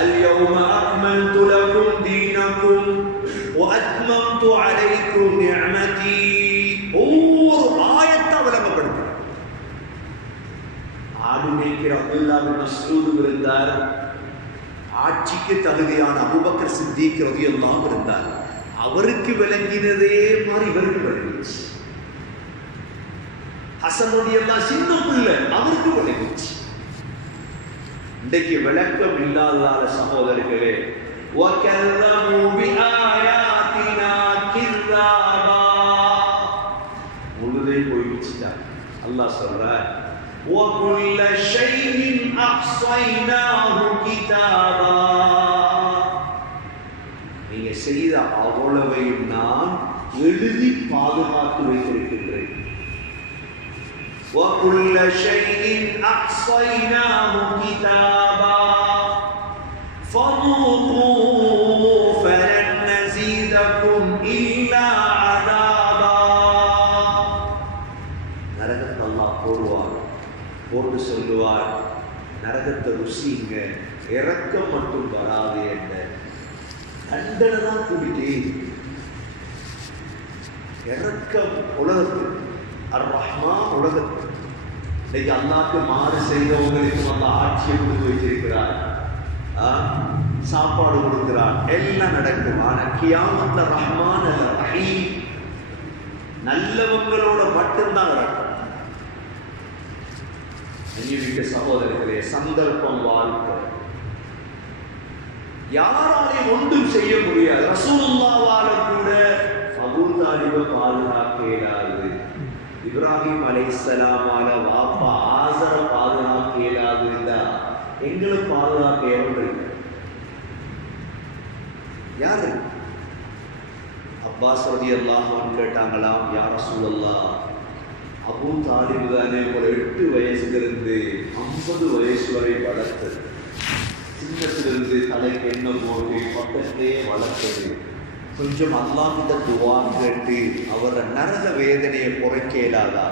اليوم أكملت لكم دينكم وأتممت عليكم نعمتي. ஒவ்வொரு ஆயத்தை விளங்கப்படுத்த ஆடு மேய்க்கிற அப்துல்லாஹ் பின் மஸ்ஊத் இருந்தார். ஆட்சிக்கு தகுதியான அபூபக்கர் சித்திக் ரலியல்லாஹு இருந்தார். அவருக்கு விளங்கினதே மாதிரி இவருக்கு விளங்கிச்சு. ஹசன் ரலியல்லாஹு சின்ன பிள்ளை, அவருக்கு விளங்கிச்சு. இன்றைக்கு விளக்கம் இல்லாத சகோதரர்களே, وَكَذَّبُوا بِآيَاتِنَا كِذَّابًا. முழுதை போய்விட்டார். அல்லாஹ் சொல்றார், وَكُلَّ شَيْءٍ أَحْصَيْنَاهُ كِتَابًا. நீங்க செய்த அவ்வளவையும் நான் எழுதி பாதுகாத்து வைத்திருக்கின்றேன். وَكُلَّ شَيْءٍ أَحْصَيْنَاهُ كِتَابًا فَذُوقُوا فَلَن نَّزِيدَكُمْ إِلَّا عَذَابًا. நரகத்தை அல்லாஹ் போடுவார், போட்டு சொல்லுவார், நரகத்தை ருசிங்க, இரக்கம் மட்டும் வராது என்ற தண்டனை தான் கூடிட்டே. இரக்கம் உலகத்தில் அர்-ரஹ்மான் உலகத்தில். இன்னைக்கு அல்லாஹ்க்கு மாறு செய்தவங்களுக்கு அல்லாஹ் ஆட்சியை கொடுத்து வைத்திருக்கிறார், சாப்பாடு கொடுக்கிறார், எல்லாம் நடக்கும். ஆனா கியாமத்ல ரஹ்மான் அல்ல ரஹீம், நல்லவங்களோட மட்டும்தான் நடக்கும். அன்பிற்குரிய சகோதரர்களே, சந்தர்ப்பம் வாழ்க்கை யாராலையும் ஒன்றும் செய்ய முடியாது. ரசூலுல்லாஹ்வால கூட அபூ தாலிபை பாதுகாக்க இயலாது, இப்ராஹிம் அலைஹிஸ்ஸலாமால வாப்பா ஆஸர பாதுகாக்க இயலாது. எங்களை பாதுகாக்க எவர்கள் யாரு? அப்பாஸ் ரலியல்லாஹு அன்ஹு கேட்டாங்களாம், யா ரசூலல்லாஹ், அபூ தாலிப் தானே ஒரு 8 வயசுலிருந்து 50 வயசு வரை வளர்த்தது, சின்னத்திலிருந்து தலைக்கு எண்ணெய் போட்டு பக்கத்திலேயே வளர்த்தது, கொஞ்சம் அல்லாஹ் கிட்ட துஆ கேட்டு அவரை நரக வேதனையை குறைக்க இயலாதா?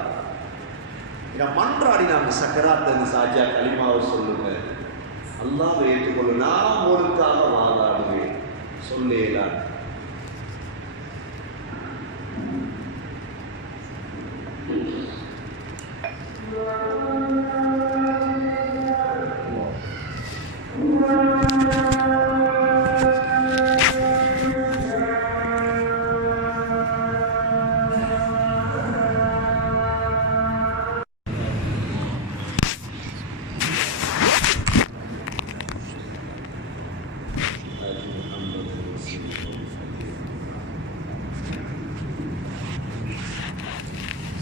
மன்றாடி நாம சக்கராத் சாஜா கலிமாவை சொல்லுங்க, அல்லாஹ் ஏற்றுக்கொள்ளு, நான் ஒருக்காக வாதாடுவேன் சொல்லேலாம்.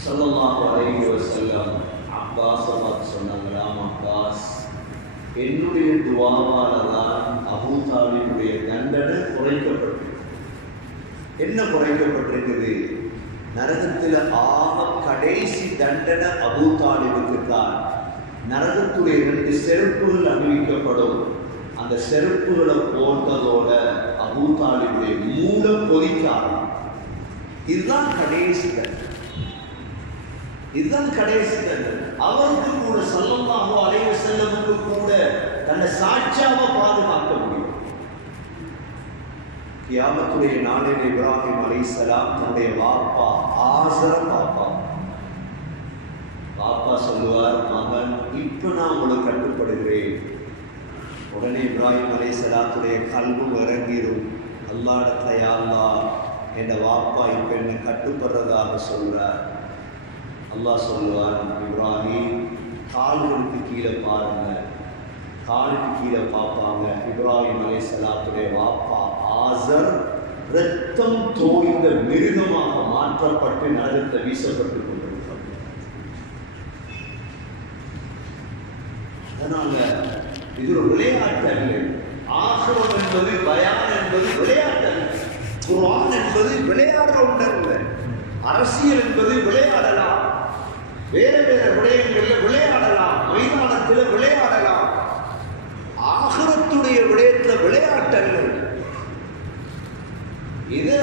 ஸல்லல்லாஹு அலைஹி வஸல்லம் அப்பாஸ் பார்த்து சொன்னாங்களாம், அப்பாஸ், என்னுடைய துஆவால தான் அபூ தாலிபுடைய தண்டனை குறைக்கப்பட்டது. என்ன குறைக்கப்பட்டிருக்குது? நரகத்தில் கடைசி தண்டனை அபூ தாலிபுக்கு தான். நரகத்துடைய 2 செருப்புகள் அணிவிக்கப்படும். அந்த செருப்புகளை போட்டதோட அபூ தாலிபுடைய மூளை கொதிக்காது. இதுதான் கடைசி தண்டனை. இதுதான் கடைசி தண்டனை. அவருக்கு கூட ஸல்லல்லாஹு அலைஹி வஸல்லமுக்கு கூட தன்னை சாட்சியாக பாதுகாக்க முடியும். கியாமத்துடைய நாளில் இப்ராஹிம் அலைஹிஸ்ஸலாம் தன்னுடைய வாப்பா ஆஸர் பாப்பா சொல்லுவார், மகன் இப்ப நான் உங்களுக்கு கட்டுப்படுகிறேன். உடனே இப்ராஹிம் அலைஹிஸ்ஸலாத்துடைய கல்பு இறங்கிடும். அல்லாஹ்விடத்துல யா அல்லாஹ் என் வாப்பா இப்ப என்ன கட்டுப்படுறதாக சொல்றார். அல்லாஹ் சொல்லுவார், இப்ராஹிம் கால்களுக்கு கீழே பாருங்க. காலுக்கு கீழே பார்ப்பாங்க. இப்ராஹிம் அலைஹிஸ்ஸலாத்துடைய வாப்பா ஆஸர் இரத்தம் தோய்ந்த மிருகமாக மாற்றப்பட்டு நரகத்தை வீசப்பட்டு கொண்டிருக்கிறார். அதனால இது ஒரு விளையாட்டு அல்ல. ஆகிரம் என்பது, பயான் என்பது விளையாட்டு அல்ல. குர்ஆன் என்பது விளையாடுற ஒன்று அல்ல. அரசியல் என்பது விளையாடலாம். வேற வேற விடயங்கள்ல விளையாடலாம். மைதானத்தில் விளையாடலாம். ஆகிரத்துடைய விடயத்தில் விளையாட்டு அல்ல. இதை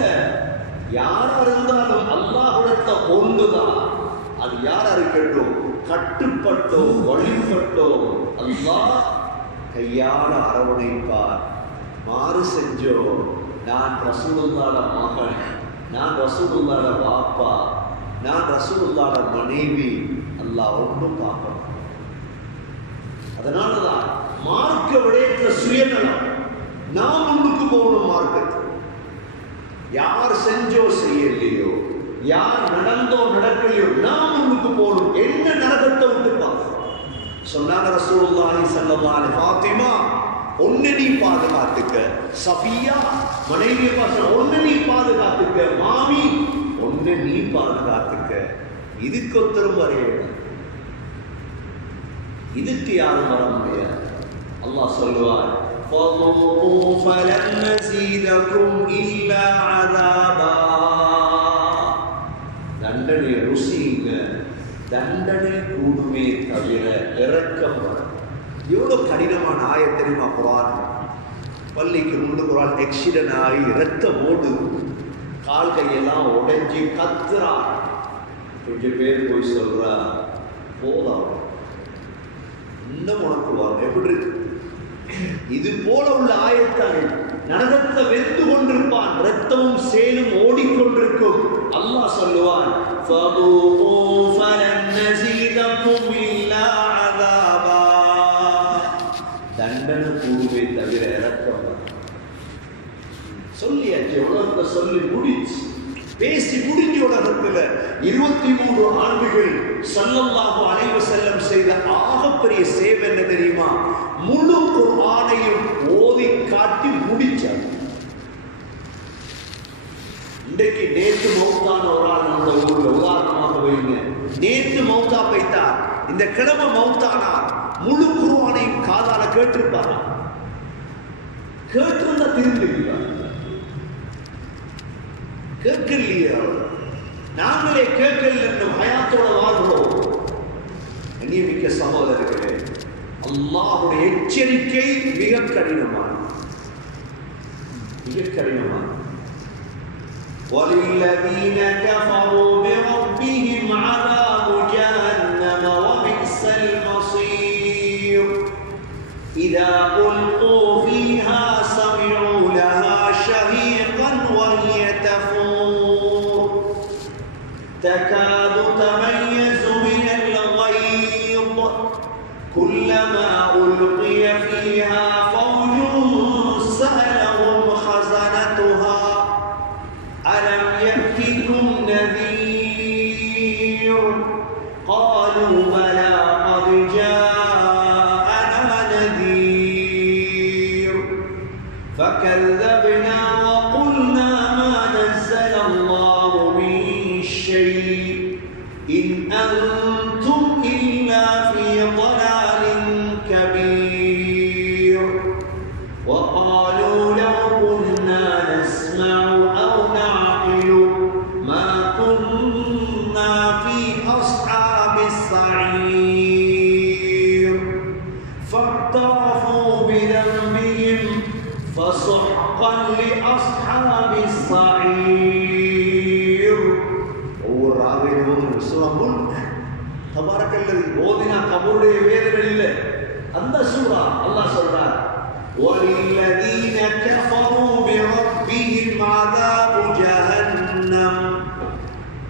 யார் இருந்தாலும் அல்லாஹ்விடத்தை ஒன்றுதான். அது யார் இருக்கட்டும், கட்டுப்பட்டோ வழிபட்டோ அல்லாஹ் கையால அரவணைப்பார். மாறு செஞ்சோ நான் ரசூலுல்லாஹ்ட மகன், நான் ரசூலுல்லாஹ்ட வாப்பா, நான் ரசூலுல்லாஹ்ட மனைவி, அல்லாஹ் ஒன்றும் பார்க்கணும். அதனாலதான் மார்க்க விடயத்துல சுயநலம். நான் முன்னுக்கு போகணும். மார்க்கத்தை யார் செஞ்சோ செய்யலையோ, யார் நடந்தோ நடக்கலையோ, நான் முன்னுக்கு போகணும். என்ன நரகத்தை விட்டு பார்க்க சொன்னாங்க ரசூலுல்லாஹி ஸல்லல்லாஹு அலைஹி. ஃபாத்திமா ஒன்னு நீ பாதுகாத்துக்க, சஃபியா மனைவி ஒன்னு நீ பாதுகாத்துக்க, மாமி ஒன்னு நீ பாதுகாத்துக்க. இதுக்கு ஒருத்தரும் வரைய, இதுக்கு யாரும் வர முடியாது. அல்லாஹ் சொல்லுவார், فَذُوقُوا فَلَن نَّزِيدَكُمْ إِلَّا عَذَابًا. தண்டனை ருசிங்க, தண்டனை கூடுமே தவிர இரக்கம் வரும். எவ்வளவு கடினமான ஆயத் தெரியுமா? குர்ஆன் பள்ளிக்கு முன்னு குர்ஆன் ஆக்சிடென்ட் ஆகி ரத்தம் ஓடுது, கால் கையெல்லாம் உடைஞ்சி கத்துறா. கொஞ்சம் பேர் போய் சொல்றா, போதும் இன்னும் உனக்கு வரும். எப்படி இருக்கு? இது போல உள்ள ஆயத்தான். நரகத்தை வெந்து கொண்டிருப்பான், ரத்தமும் சேலும் ஓடிக்கொண்டிருக்கும். அல்லாஹ் சொல்லுவான், فَذُوقُوا فَلَن نَّزِيدَكُمْ إِلَّا عَذَابًا. தண்டனை கூடுவே தவிர இரக்கம் சொல்லியாச்சு. உலகத்தை சொல்லி முடிச்சு, பேசி முடிஞ்ச உலகத்துல 23 ஆண்டுகள் ஸல்லல்லாஹு அலைஹி வஸல்லம் செய்த ஆகப்பெரிய சேவை என்ன தெரியுமா? முழு குர்ஆனையும் ஓதி காட்டி முடிச்சார். இன்றைக்கு நேற்று மௌத்தான ஒரு ஆள் நம்ம ஊர்ல உதாரணமாக வைங்க. நேற்று மௌத்தா போய்த்தார், இந்த கிழமை மௌத்தானார். முழு குர்ஆனையும் காதால கேட்டிருப்பார். கேட்டிருந்தா திருந்திருக்கிறார். கேட்கலையே, நாங்களே கேட்கல என்னும் ஹயாத்தோட வாழ்கிறோம். கண்ணியமிக்க சகோதரர்களே, அல்லாஹ்வுடைய எச்சரிக்கை மிக கடினமானது, மிக கடினமானது. وَلِلَّذِينَ كَفَرُوا بِرَبِّهِمْ عَذَابُ جَهَنَّمَ وَبِئْسَ الْمَصِيرُ إِذَا أُلْقُوا فِيهَا سَمِعُوا لَهَا شَهِيقًا وَهِيَ تَفُورُ تَكَادُ تَمَيَّزُ مِنَ الْغَيْظِ كُلَّمَا أُلْقِيَ فِيهَا فَوْجٌ سَأَلَهُمْ خَزَنَتُهَا أَلَمْ يَأْتِكُمْ نَذِيرٌ قَالُوا بَلَىٰ قَدْ جَاءَنَا نَذِيرٌ فَكَذَّبْنَا وَقُلْنَا مَا نَزَّلَ اللَّهُ مِن شَيْءٍ إِنْ أَنتُمْ إِلَّا فِي ضَلَالٍ كَبِيرٍ. தபாரக்கல்லதி ஓதினா கபருடைய வேதனை இல்லை. அந்த சூரா அல்லாஹ் சொல்றார், وَلِلَّذِينَ كَفَرُوا بِرَبِّهِمْ عَذَابُ جَهَنَّمَ.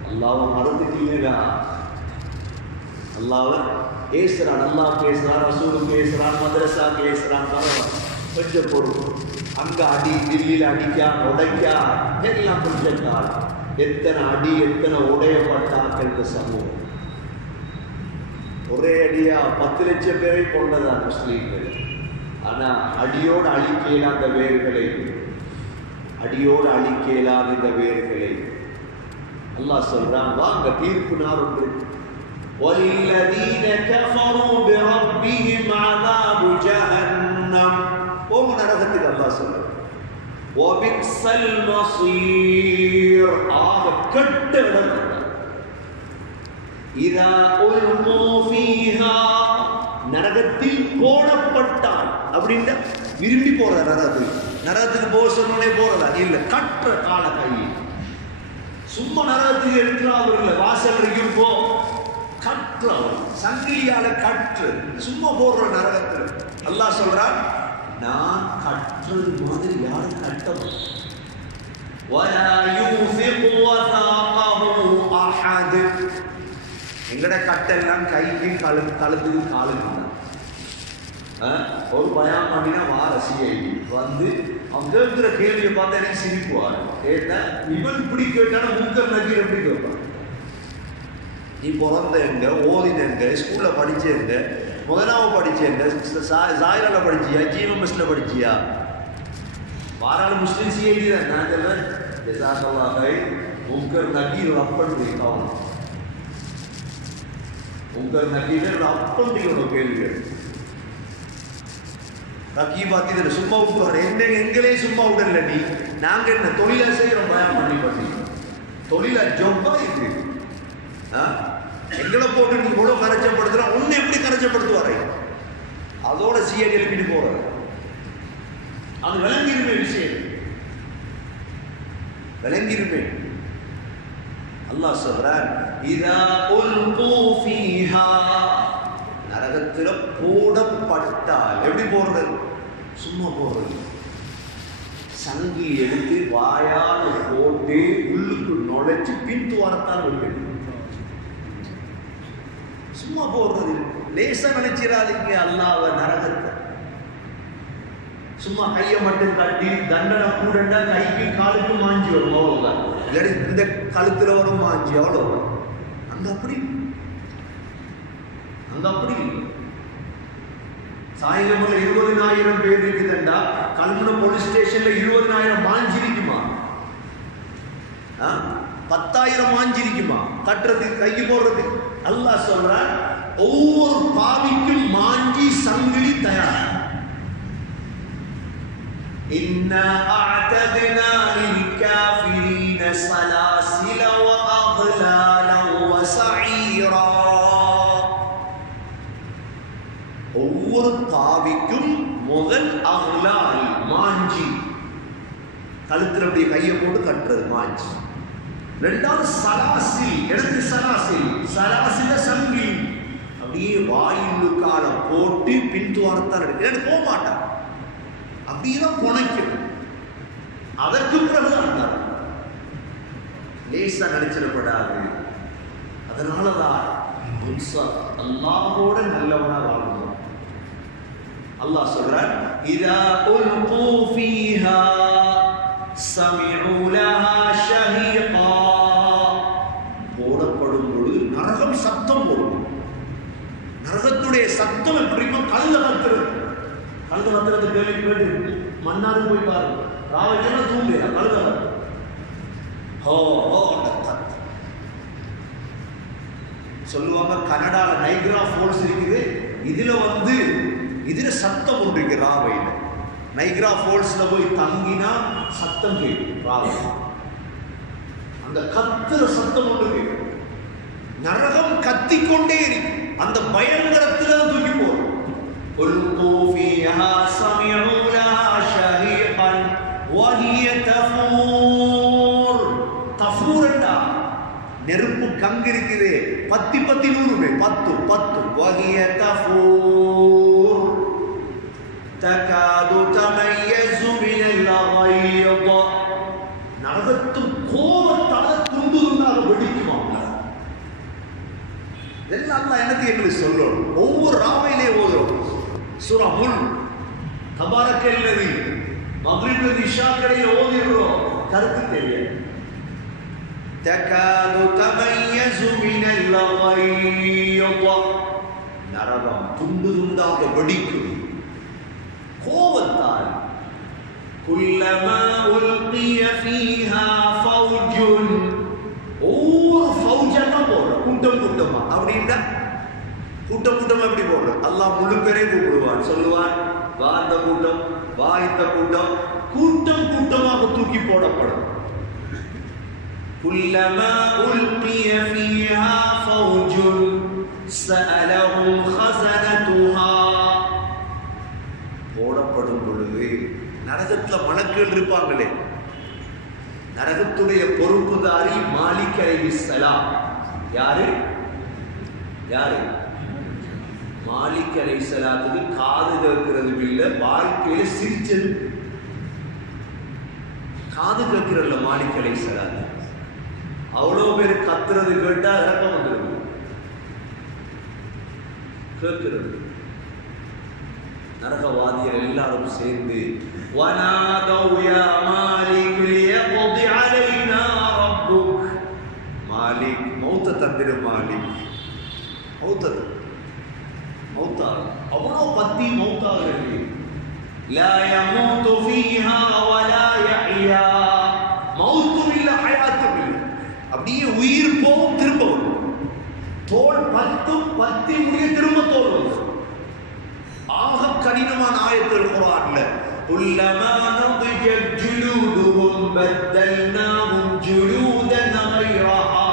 அல்லாஹ் மறந்துட்டீங்களா? அல்லாஹ் பேசுறான், அல்லாஹ் பேசுறான், ரசூல் பேசுறான், மதரசா பேசுறான், கொஞ்சம் பொறுப்பு. அங்க அடி தில்லியில் அடிக்கா உடைக்கா எல்லாம் கொஞ்சம் எத்தனை அடி எத்தனை உடையப்பட்டாக்கள் இந்த சமூகம். ஒரே அடியா 10 லட்சம் பேரை கொண்டதா முஸ்லீம்கள். ஆனா அடியோடு அழிக்கலாத வேர்களை, அடியோடு அழிக்கலாத இந்த வேர்களை அல்லாஹ் சொல்றான். வாங்க தீர்ப்பு நாள் ஒன்று. وَلِلَّذِينَ كَفَرُوا بِرَبِّهِمْ عَذَابُ جَهَنَّمَ. போங்க நரகத்துக்கு அல்லாஹ் சொல்றான். وَبِئْسَ الْمَصِيرُ. ஆக கெட்ட இடம். إِذَا أُلْقُوا فِيهَا. நரகத்தில் போடப்பட்டால் அப்படின்னா விரும்பி போற நரகத்துக்கு போக சொன்னே போறதா இல்ல, கற்ற கால கையில் சும்மா நரகத்துக்கு எடுக்கிறார் இல்ல, வாசல் வரைக்கும் போ கற்று சங்கிலியால கற்று சும்மா போடுற நரகத்தில் அல்லாஹ் சொல்றான், நான் கற்றது மாதிரி யாரும் கட்டப்படும். எங்கட கட்டெல்லாம் கைக்கு கழுத்துக்கு காலுக்கு. ஒரு பயம் பண்ணினா வாரசியை வந்து அவன் கேட்கிற கேள்வியை பார்த்தா எனக்கு சிரிப்புவார். ஏன்னா இவன் இப்படி கேட்டாலும் முன்கர் நகீர் எப்படி கேட்பான். நீ பிறந்த எங்க, ஓதின எங்க, ஸ்கூல்ல படிச்ச எங்க, முதலாவது படிச்ச எங்க, சாயிரால படிச்சியா, ஜிஎம்எஸ்ல படிச்சியா? வாராளு முஸ்லிம் சிஐடி தான். நான் சொல்றேன் ஜஸாக்கல்லாஹ் முன்கர் நகீர் அப்படி கவனம். முன்கர் நகீர் அப்படி கேள்விகள் ரகீபாத்தி சும்மா விட்டுவார். எங்களே சும்மா விடல. நீ நாங்க என்ன தொழிலா செய்யறோம்? பயம் பண்ணி தொழிலா ஜொப்பா இருக்கு. எங்களை போட்டு நீ கூட கரைச்சப்படுத்துற, உன்னை எப்படி கரைச்சப்படுத்துவாரு? அதோட சிஐடி எழுப்பிட்டு போற அது விளங்கிருமே விஷயம், விளங்கிருமே. அல்லாஹ் சொல்றான், இதா உல்கு ஃபீஹா. நரகத்துல போடப்பட்டால் எப்படி போடுறது? சும்மா போடுறது. சங்கி எடுத்து வாயால் போட்டு உள்ளுக்கு நுழைச்சு பின்து வரத்தான் விட்டு சும்மா போடுறது. லேசா நினைச்சிடாதீங்க அல்லாஹ்வை நரகத்தை. சும்மா கையை மட்டும் கட்டி தண்டனை கூடண்டா கைக்கு காலுக்கு மாஞ்சி வரும், அவ்வளவுதான். இந்த கழுத்துல வரும் மாஞ்சி, அவ்வளவுதான். அங்க அப்படி சாயந்தரம் 20,000 பேர் இருக்குதுண்டா, கல்முனை போலீஸ் ஸ்டேஷன்ல 20,000 மாஞ்சி இருக்குமா? 10,000 மாஞ்சி இருக்குமா? கட்டுறதுக்கு கைக்கு போடுறதுக்கு. அல்லாஹ் சொல்றான், ஒவ்வொரு பாவிக்கும் மாஞ்சி சங்கிலி தயார். இன்னா அஅதனா லில் காஃபிரீன ஸலாசில வ அக்லால வ ஸஈரா. ஒவ்வொரு பாவிக்கும் முதல் அக்லால் மாஞ்சி, கழுத்துல அப்படியே கையை போட்டு கட்டுறது மாஞ்சி. ரெண்டாவது சலாசில், எடுத்து சலாசில சங்கிலி அப்படியே வாயிலு கால போட்டு பின்துவாரத்தான் எடுக்க போக மாட்டான். அப்படியேதான் புனைக்கும். அதற்கு பிறகு லேசா நினைச்சிடப்படாது. அதனாலதான் அல்லாஹ்வோட நல்லவனா வாழணும். அல்லாஹ் சொல்றான், இதா உல்கு ஃபீஹா சமிஉ லஹா ஷஹீகா. போடப்படும் பொழுது நரகம் சத்தம் போடும். நரகத்துடைய சத்தம் எப்படிமா? கழுத கேள்வி மன்னாரு போய் பாருங்க. ராவெல்லாம் தூங்குறா கழுத சொல்லுவாங்க. கனடால நைக்ரா ஃபால்ஸ் இருக்குது. இதுல சத்தம் ஒன்று இருக்கு. ராவையில் நைக்ரா ஃபால்ஸ்ல போய் தங்கினா சத்தம் கேட்கும். ராவை அந்த கத்துற சத்தம் ஒன்று கேட்கும். நரகம் கத்திக்கொண்டே இருக்கு. அந்த பயங்கரத்துல தூக்கி போகும். நெருப்பு கங்கு இருக்குது. 10 100 10 وهي تفور تكاد تميز من الغيظ நரகத்தும் கோபத்தால துண்டுதுண்டாக வெடிக்குமாங்க. இதெல்லாம் அல்லாஹ் எனக்கு எங்களுக்கு சொல்லணும். ஒவ்வொரு ராவையிலே ஓதுறோம். சூரா முல்க் தபாரக்கல்லதி மக்ரிப் இஷா கடையில ஓதிடுறோம். கருத்து தெரியாது. تكاد تميز من الغيظ நரகம் துண்டு துண்டாக வெடிக்கும் கோபத்தால். كلما ألقي فيها فوج ஒவ்வொரு ஃபௌஜா போடுற கூட்டமா அப்படின்னா கூட்டமா எப்படி போடுற அல்லாஹ் முழு பேரை கூப்பிடுவான். சொல்லுவான் வா இந்த கூட்டம், வா இந்த கூட்டம். கூட்டமாக தூக்கி போடப்படும். كلما ألقي فيها فوج سألهم خزنتها போடப்படும் பொழுது நரகத்துல மலக்குகள் இருப்பாங்களே, நரகத்துடைய பொறுப்புதாரி மாலிக் அலைஹிஸ்ஸலாம். யாரு மாலிக் அலைஹிஸ்ஸலாத்துக்கு காது கேட்கிறது இல்லை, வாழ்க்கையில சிரிச்சது. காது கேட்கிறல்ல மாலிக் அலைஹிஸ்ஸலாம். அவ்வளோ பேர் கத்துறது கேட்டா இறக்கம் வந்துடும். கேட்கிறது நரகவாதியர் எல்லாரும் சேர்ந்து வனாதவ் யா மாலிக் லியக்தி அலைனா ரப்புக். மாலிக் மௌத்த தந்திரு, மாலிக் மௌத்தா அவ்வளோ பத்தி மௌத்தாகிறது. லா யமூது ஃபீஹா வலா யஹ்யா. மௌத்தும் இல்லை ஹயாத்தும் இல்லை. அப்படியே உயிர் போகும் திரும்ப வரும். தோல் பத்தி முடிய திரும்ப தோல் வரும். ஆக கடினமான ஆயத்துல் குர்ஆன்ல குல்லமா நضجت جلودهم بدلناهم جلودا غيرها.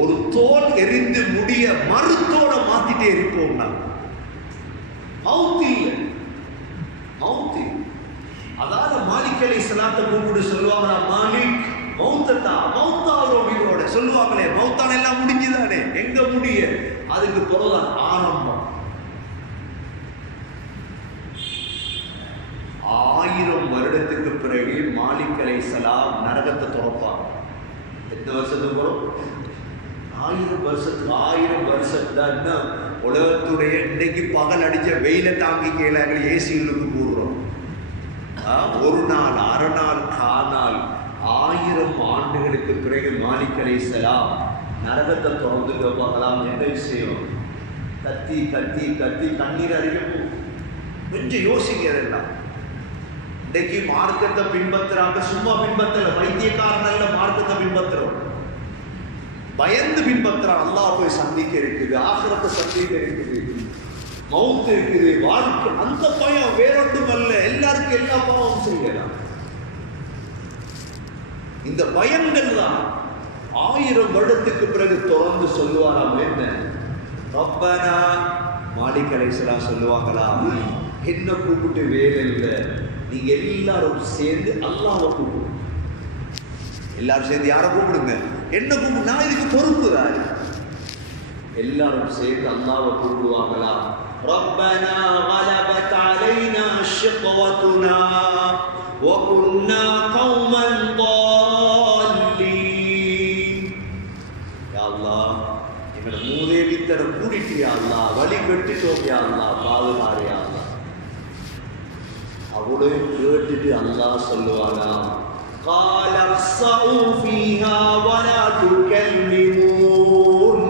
ஒரு தோல் எரிந்து முடிய மறுத்தோட மாத்திட்டே இருப்போம்னா மௌத். அதால மாலிக் அலைஹிஸ்ஸலாத்தை கூப்பிட்டு சொல்லுவாங்க, மாலிக் மௌத்தாகிறோம் இதோட சொல்லுவாங்களே. மௌத்தான எல்லாம் முடிஞ்சுதானே, எங்க முடிய அதுக்கு பிறகுதான் ஆரம்பம். 1000 வருடத்துக்கு பிறகு மாலிக் அலைஹிஸ்ஸலாம் நரகத்தை திறப்பாங்க. எத்தனை வருஷத்துக்கு வரும்? 1000 வருஷத்துக்கு உலகத்துடைய இன்னைக்கு பகல் அடிச்ச வெயில தாங்கி கீழே ஏசிகளுக்கு கூடுறோம். ஒரு நாள், அரை நாள், காநாள், 1000 ஆண்டுகளுக்கு பிறகு மாலிக் அலைஹிஸ்ஸலாம் நரகத்தை திறந்து பார்க்கலாம். என்ன விஷயம்? கத்தி கண்ணீர் அறிவிக்கும். கொஞ்சம் யோசிக்கிறதெல்லாம். இன்னைக்கு மார்க்கத்தை பின்பற்றுறாங்க. சும்மா பின்பற்றல, வைத்தியக்காரன் மார்க்கத்தை பின்பற்றுறோம். பயந்து பின்பற்றுறான். அல்லாஹ் போய் சந்திக்க இருக்குது, ஆகிரத்தை சந்திக்க இருக்குது, மௌத் இருக்குது, வாழ்க்கை. அந்த பயம் வேறொன்றும் அல்ல. எல்லாருக்கும் எல்லா பாவமும் செய்யலாம். இந்த பயங்கள் தான் 1000 வருடத்துக்கு பிறகு தொடர்ந்து சொல்லுவாராம். என்ன ரப்பனா, மாலிக் அலைஹிஸ்ஸலாம் சொல்லுவாங்களா, என்ன கூப்பிட்டு வேலை இல்லை, நீங்க எல்லாரும் சேர்ந்து அல்லாஹ்வை கூப்பிடுங்க. எல்லாரும் சேர்ந்து யாரை கூப்பிடுங்க? என்ன கூப்பிடு, நான் இதுக்கு பொறுப்பு தான். எல்லாரும் சேர்ந்து அல்லாஹ்வை கூப்பிடுவாங்களா. ரப்பனா غلبت علينا شقوتنا وكنا قوما ضالين. யா அல்லாஹ், எங்களை மூதேவித்தர கூட்டிட்டு யா அல்லாஹ், வழி கட்டிட்டோம் யா அல்லாஹ், பாதுகாரு யா அல்லாஹ். அவ்வளோ கேட்டுட்டு அல்லாஹ் சொல்லுவானா, قال اخسئوا فيها ولا تكلمون.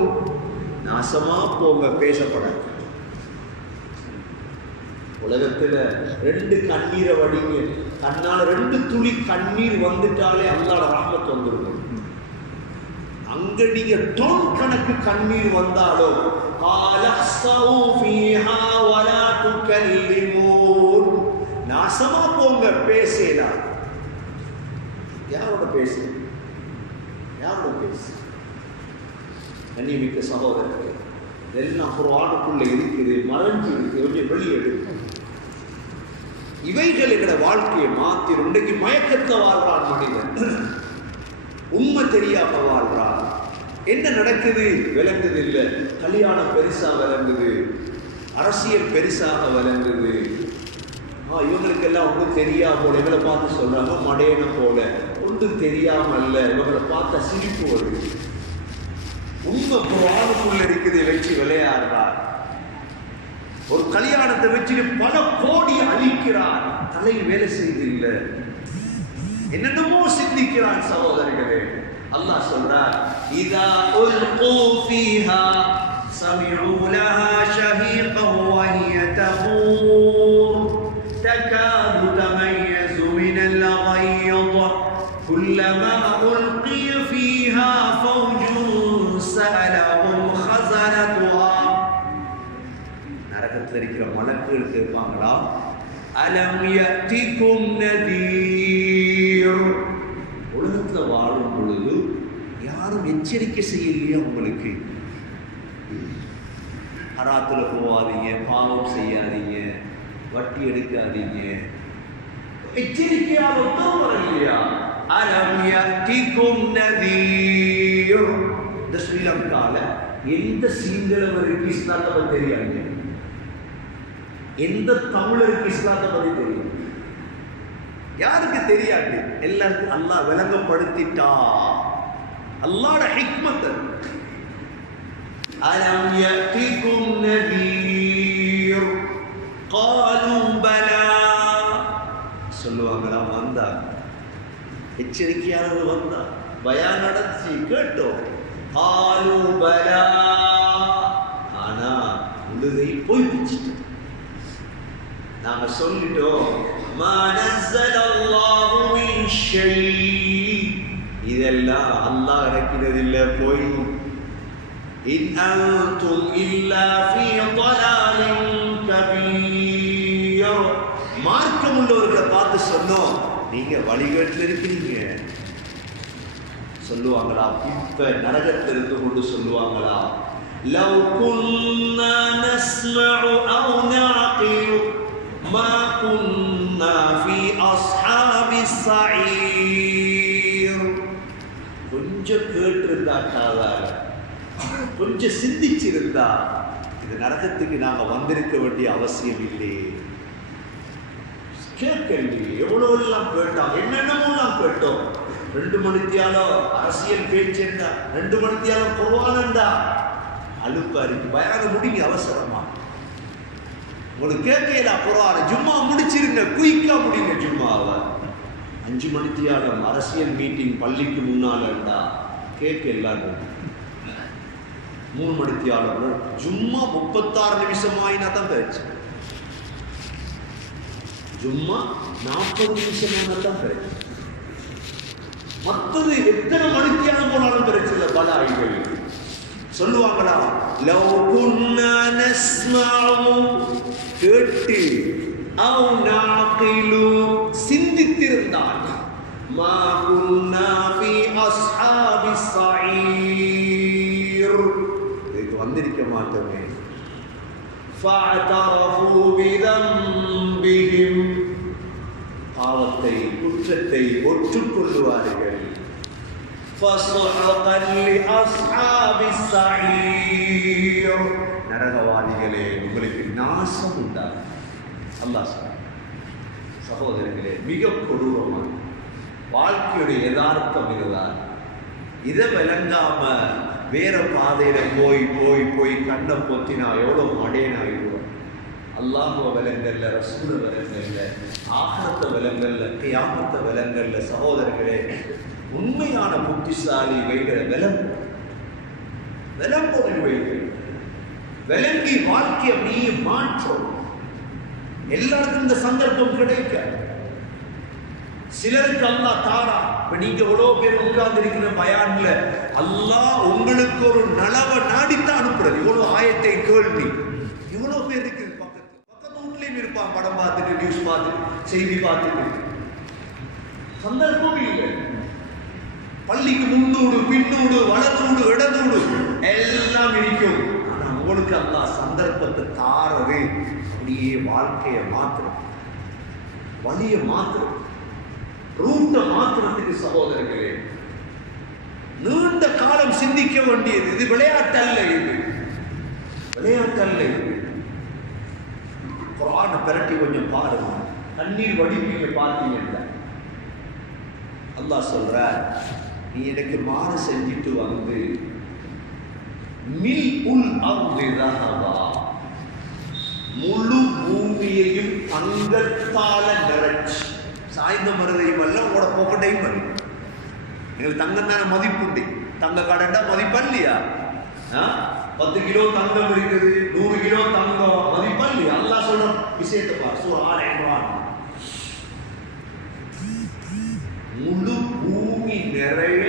நாசமா போங்க, பேசப்படாது. உலகத்துல 2 கண்ணீரை வடிங்க, கண்ணால 2 துளி கண்ணீர் வந்துட்டாலே அல்லாஹ்வோட ரஹ்மத் வந்துடும். அங்க நீங்க டோன் கணக்கு கண்ணீர் வந்தாலும் قال اخسئوا فيها ولا تكلمون. நாசமா போங்க, பேசலாம். யாரோட பேசு? கண்ணியமிக்க சகோதரர்களே, இதெல்லாம் குர்ஆனுக்குள்ள இருக்குது, மறைஞ்சு இருக்கு, கொஞ்சம் வெளியே எடுக்கும். இவைகள் என்ற வாழ்க்கையை மாத்தி. இன்றைக்கு மயக்கத்தை வாழ்றான் மனிதன், உண்மை தெரியாம வாழ்றான். என்ன நடக்குது விளங்குது இல்லை. கல்யாணம் பெருசா விளங்குது, அரசியல் பெருசாக விளங்குது. இவங்களுக்கெல்லாம் ஒன்றும் தெரியாம போல இவங்களை பார்த்து சொல்றாங்க மடையன போல, ஒன்றும் தெரியாம அல்ல. இவங்களை பார்த்தா சிரிப்பு வருது. உண்மை குர்ஆனுக்குள்ள இருக்குது, வச்சு விளையாடுறார். ஒரு கல்யாணத்தை வச்சுட்டு பல கோடி அழிக்கிறார், தலை வேலை செய்து இல்லை, என்னென்னமோ சிந்திக்கிறான். சகோதரர்களே, அல்லாஹ் சொல்றார், இதா உல்கூ ஃபீஹா சமிஉ லஹா ஷஹீகன் வ ஹிய தஃபூர் தகாது தமையஸு மினல் கய்யத் குல்லமா உல்கிய ஃபீஹா ஃபௌஜுன் ஸஅலஹும் ஹஸனதுஹா. நரகத்தில் இருக்கிற மலக்குகள் கேட்பாங்களா, அலம் யஅதிகும் நதீர், உலகத்தில் வாழும் பொழுது யாரும் எச்சரிக்கை செய்யலையா உங்களுக்கு? ஹராத்துல போவாதீங்க, பாவம் செய்யாதீங்க, வட்டி எடுக்காதீங்க, எச்சரிக்கையாக ஒருத்தரும் வரலையா? அலம் யஅதிகும் நதீர். இந்த ஸ்ரீலங்கால எந்த சிங்களவருக்கு இஸ்லாத்தை பற்றி தெரியாங்க, எந்த தமிழருக்கு இஸ்லாத்தை பற்றி தெரியும்? யாருக்கு தெரியாது? எல்லாருக்கும் அல்லாஹ் விளங்கப்படுத்திட்டா. அல்லாஹ்வோட ஹிக்மத். அலம் யஅதிகும் நதீர் காலு பலா, சொல்லுவாங்களா, வந்தா எச்சரிக்கையாளர் வந்தா, பயான் நடந்துச்சு கேட்டோம். காலு பலா, ஆனா உழுதை போயிடுச்சு. நாம சொல்லிட்டோம், மா நஸ்ஸலல்லாஹு மின் ஷை, இதெல்லாம் அல்லாஹ் இறக்கினதில்லை, போய். இன் அன்தும் இல்லா ஃபீ ضلالin கபீர், மார்க்கம் உள்ளவர்களை பார்த்து சொன்னோம், நீங்க வழிகேட்டில் இருக்கிறீங்க. சொல்லுவாங்களா? இப்ப நரகத்தில் இருந்து கொண்டு சொல்லுவாங்களா, லவ் குன்னா நஸ்மஉ அவ் நஅகிலு மா குன்னா ஃபீ அஸ்ஹாபிஸ் ஸஈர். கொஞ்சம் கேட்டிருந்தாட்டாதா, கொஞ்சம் சிந்திச்சிருந்தா இந்த நரகத்துக்கு நாங்க வந்திருக்க வேண்டிய அவசியம் இல்லை. கேட்கலையே, எவ்வளோ எல்லாம் கேட்டோம், என்னென்னமோலாம் கேட்டோம். 2 மணித்தியாலம் அரசியல் பேச்சு என்ன, 2 மணித்தியாலம் குர்ஆனண்டா, அலுப்பா இருக்கு. பயான முடிங்க அவசரமா, உங்களுக்கு கேட்கல குர்ஆன். ஜும்மா முடிச்சிருங்க, குயிக்கா முடிங்க ஜும்மாவை. 5 மணித்தியாலம் அரசியல் மீட்டிங் பள்ளிக்கு முன்னாலண்டா கேட்க எல்லாரும். 3 மணித்தியாலம் ஜும்மா 36 நிமிஷம் ஆயினா தான் பேச்சு. ஜும்மா 40 நிமிஷம் தான் பேச்சு. மற்றது எத்தனை மணித்தியாலம் போனாலும் பிரச்சனை. பல ஆய்வுகள் சொல்லுவாங்களா, லவ் குன்னா நஸ்மஉ, கேட்டு, அவ் நஅகிலு, சிந்தித்திருந்தால், மா குன்னா ஃபீ அஸ்ஹாபிஸ் ஸஈர், இதுக்கு வந்திருக்க மாட்டோமே. ஃபஅதரஃபு பிதம்பிஹிம், பாவத்தை குற்றத்தை ஒற்றுக்கொள்வார்கள். ஃபஸ்ஹகன் லிஅஸ்ஹாபிஸ் ஸஈர், நரகவாதிகளே உங்களுக்கு நாசம் உண்டாகும். அல்லாஹ் சொல்றார். சகோதரர்களே, மிக கொடூரமான வாழ்க்கையுடைய யதார்த்தம் இதுதான். இதை விளங்காம வேற பாதையில போய் போய் போய் கண்ணை பொத்தினா எவ்வளவு மடையனாகிடுவோம். அல்லாஹ்வை விலங்கல்ல, ரசூலை விலங்கல்ல, ஆகரத்தை விலங்கல்ல, கியாமத்தை விலங்கல்ல. சகோதரர்களே, உண்மையான புத்திசாலி வைக்கிற விலங்குடன் வைக்கிற விலங்கி வாழ்க்கை அப்படியே மாற்றம். எல்லாருக்கும் இந்த சந்தர்ப்பம் கிடைக்க, சிலருக்கு அல்லாஹ் தாரா. இப்ப நீங்க எவ்வளவு பேர் உட்கார்ந்து இருக்கிற பயான்ல அல்லாஹ் உங்களுக்கு ஒரு நலவை நாடித்தான் அனுப்புறது. இவ்வளவு ஆயத்தை கேள்வி எவ்வளவு பேர் இருக்குது. பக்கத்து வீட்லயும் இருப்பான், படம் பார்த்துட்டு, நியூஸ் பார்த்துட்டு, செய்தி பார்த்துட்டு. சந்தர்ப்பம் இல்லை. பள்ளிக்கு முன்னூடு, பின்னூடு, வலதூடு, இடதூடு எல்லாம் இருக்கும். ஆனா உங்களுக்கு அல்லாஹ் சந்தர்ப்பத்தை தாரது அப்படியே வாழ்க்கையை மாத்திரம், வழியை மாத்திரம், ரூட்டை மாத்திரத்துக்கு. சகோதரர்களே, நீண்ட காலம் சிந்திக்க வேண்டியது. இது விளையாட்டல்ல, இது விளையாட்டல்ல. குர்ஆனை பிரட்டி கொஞ்சம் பாருங்க, கண்ணீர் வடிப்பீங்க பார்த்தீங்கன்னா. அல்லாஹ் சொல்றார், நீ எனக்கு மாறு செஞ்சிட்டு வந்து மில் உல் அர்தி ரஹபா, முழு பூமியையும் தங்கத்தால நிறைச்சு, சாய்ந்த மருதையும் அல்ல, உங்களோட போக்கட்டையும் அல்ல. நீங்கள் தங்கம் தானே மதிப்புண்டு, தங்க கடண்டா மதிப்பா இல்லையா? 10 கிலோ தங்கம் இருக்குது, 100 கிலோ தங்கம் மதிப்பா இல்லையா? அல்லாஹ் சொல்ற விஷயத்தை பார், சூரா ஆல இம்ரான். முழு பூமி நிறைய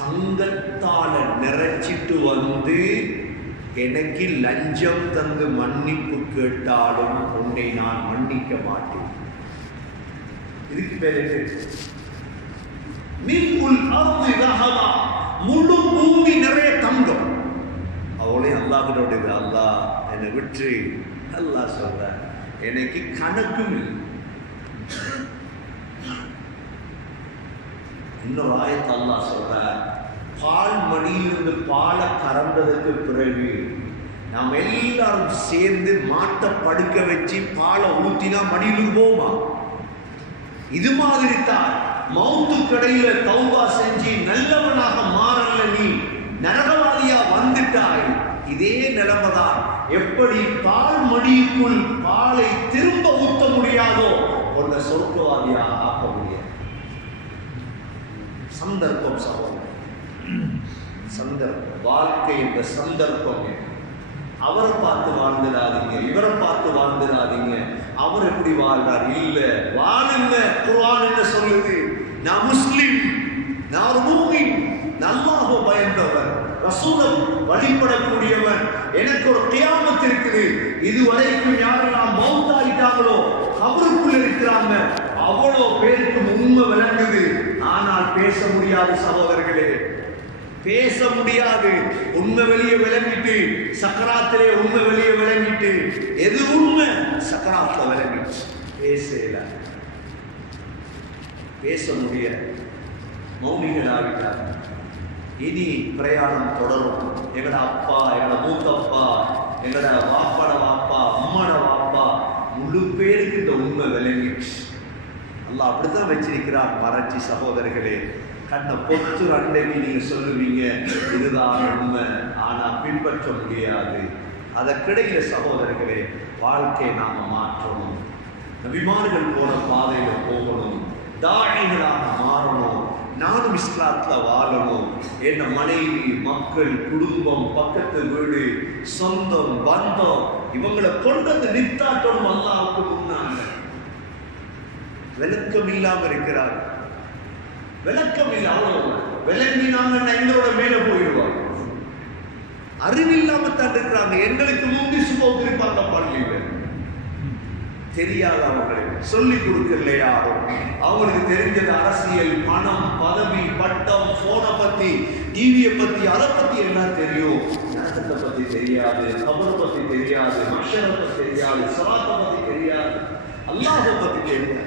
தங்கத்தால நிறைச்சிட்டு வந்து எனக்கு லஞ்சம் தந்து மன்னிப்பு கேட்டாலும் உன்னை நான் மன்னிக்க மாட்டேன். இதுக்கு பேர் என்ன? மின்குல் அர்தி ரஹபா, முழு பூமி நிறைய தங்கம். அவளே அல்லாஹ்விடோட, அல்லாஹ் என்னை விட்டு, அல்லாஹ் சொல்ற எனக்கு கணக்கும் இல்லை. இன்னொரு ஆயத்தை அல்லாஹ் சொல்ற, பால் மடியிலிருந்து பாலை கறந்ததுக்கு பிறகு நாம் எல்லாரும் சேர்ந்து மாட்டை படுக்க வச்சு பாலை ஊத்தினா மடியிலும் போமா? இது மாதிரி தான் மௌத்து கடையில தௌபா செஞ்சு நல்லவனாக மாறல, நீ நரகவாதியா வந்துட்டாய். இதே நிலைமைதான். எப்படி பால் மடிக்குள் பாலை திரும்ப ஊத்த முடியாதோ உன்னை சொர்க்கவாதியாக ஆக்க முடியாது. சந்தர்ப்பம் சகோதரர், சந்தர்ப்பம். வாழ்க்கை என்ற சந்தர்ப்பம். அவரை பார்த்து வாழ்ந்துடாதீங்க, இவரை பார்த்து வாழ்ந்துடாதீங்க. அவர் எப்படி வாழ்றார்? இல்ல, வாழுங்க. குர்ஆன் என்ன சொல்லுது? நான் முஸ்லிம், நான் ஒரு மூமின், அல்லாஹ்வை பயந்தவர், ரசூலை வழிபடக்கூடியவர், எனக்கு ஒரு கியாமத் இருக்குது. இதுவரைக்கும் யாரெல்லாம் மௌத்தாயிட்டாங்களோ, கபருக்குள்ள இருக்கிறாங்க, அவ்வளோ பேருக்கு உண்மை விளங்குது. ஆனால் பேச முடியாது சகோதரர்களே, பேச முடியாது. உண்மை வெளியே விளங்கிட்டு, சக்கராத்திலே உண்மை வெளியே விளங்கிட்டு, எது உண்மை சக்கராத்துல விளங்கிட்டு பேசல, பேச முடியாது. மௌனிகள் ஆகிட்டார். இனி பிரயாணம் தொடரும். எங்கட அப்பா, எங்கட மூத்தப்பா, எங்கட வாப்பாட வாப்பா, அம்மாட வாப்பா, முழு பேருக்கு இந்த உண்மை விளங்கிட்டு அல்லாஹ் அப்படித்தான் வச்சிருக்கிறான். மறைச்சி சகோதரர்களே, கண்ணை பொத்து அண்டைக்கு நீங்க சொல்லுவீங்க இதுதான் உண்மை, ஆனா பின்பற்ற முடியாது. அதற்கிடையில சகோதரர்களே, வாழ்க்கையை நாம மாற்றணும். நபிமார்கள் போன பாதையில போகணும், தாயிகளாக மாறணும். நானும் இஸ்லாத்துல வாழணும். என்ன மனைவி, மக்கள், குடும்பம், பக்கத்து வீடு, சொந்தம், பந்தம், இவங்களை கொண்டது நித்தாட்டணும். அல்லாஹ்வுக்கு முன்னாங்க விளக்கம் இல்லாம இருக்கிறார். விளக்கம் இல்லை, அவ்வளவு விளங்கினாங்கன்னா எங்களோட மேல போயிடுவாங்க. அறிவில்லாம தான் இருக்கிறாங்க. எங்களுக்கு முந்தி சுபம் இருப்பாங்க பள்ளியில, தெரியாத அவங்களுக்கு சொல்லிக் கொடுக்கல யாரும். அவங்களுக்கு தெரிஞ்சது அரசியல், பணம், பதவி, பட்டம், போனை பத்தி, டிவியை பத்தி, அதை பத்தி எல்லாம் தெரியும். நரகத்தை பத்தி தெரியாது, கபரை பத்தி தெரியாது, மஷரை பத்தி தெரியாது, சலாத்தை பத்தி தெரியாது, அல்லாஹ்வை பத்தி தெரியாது.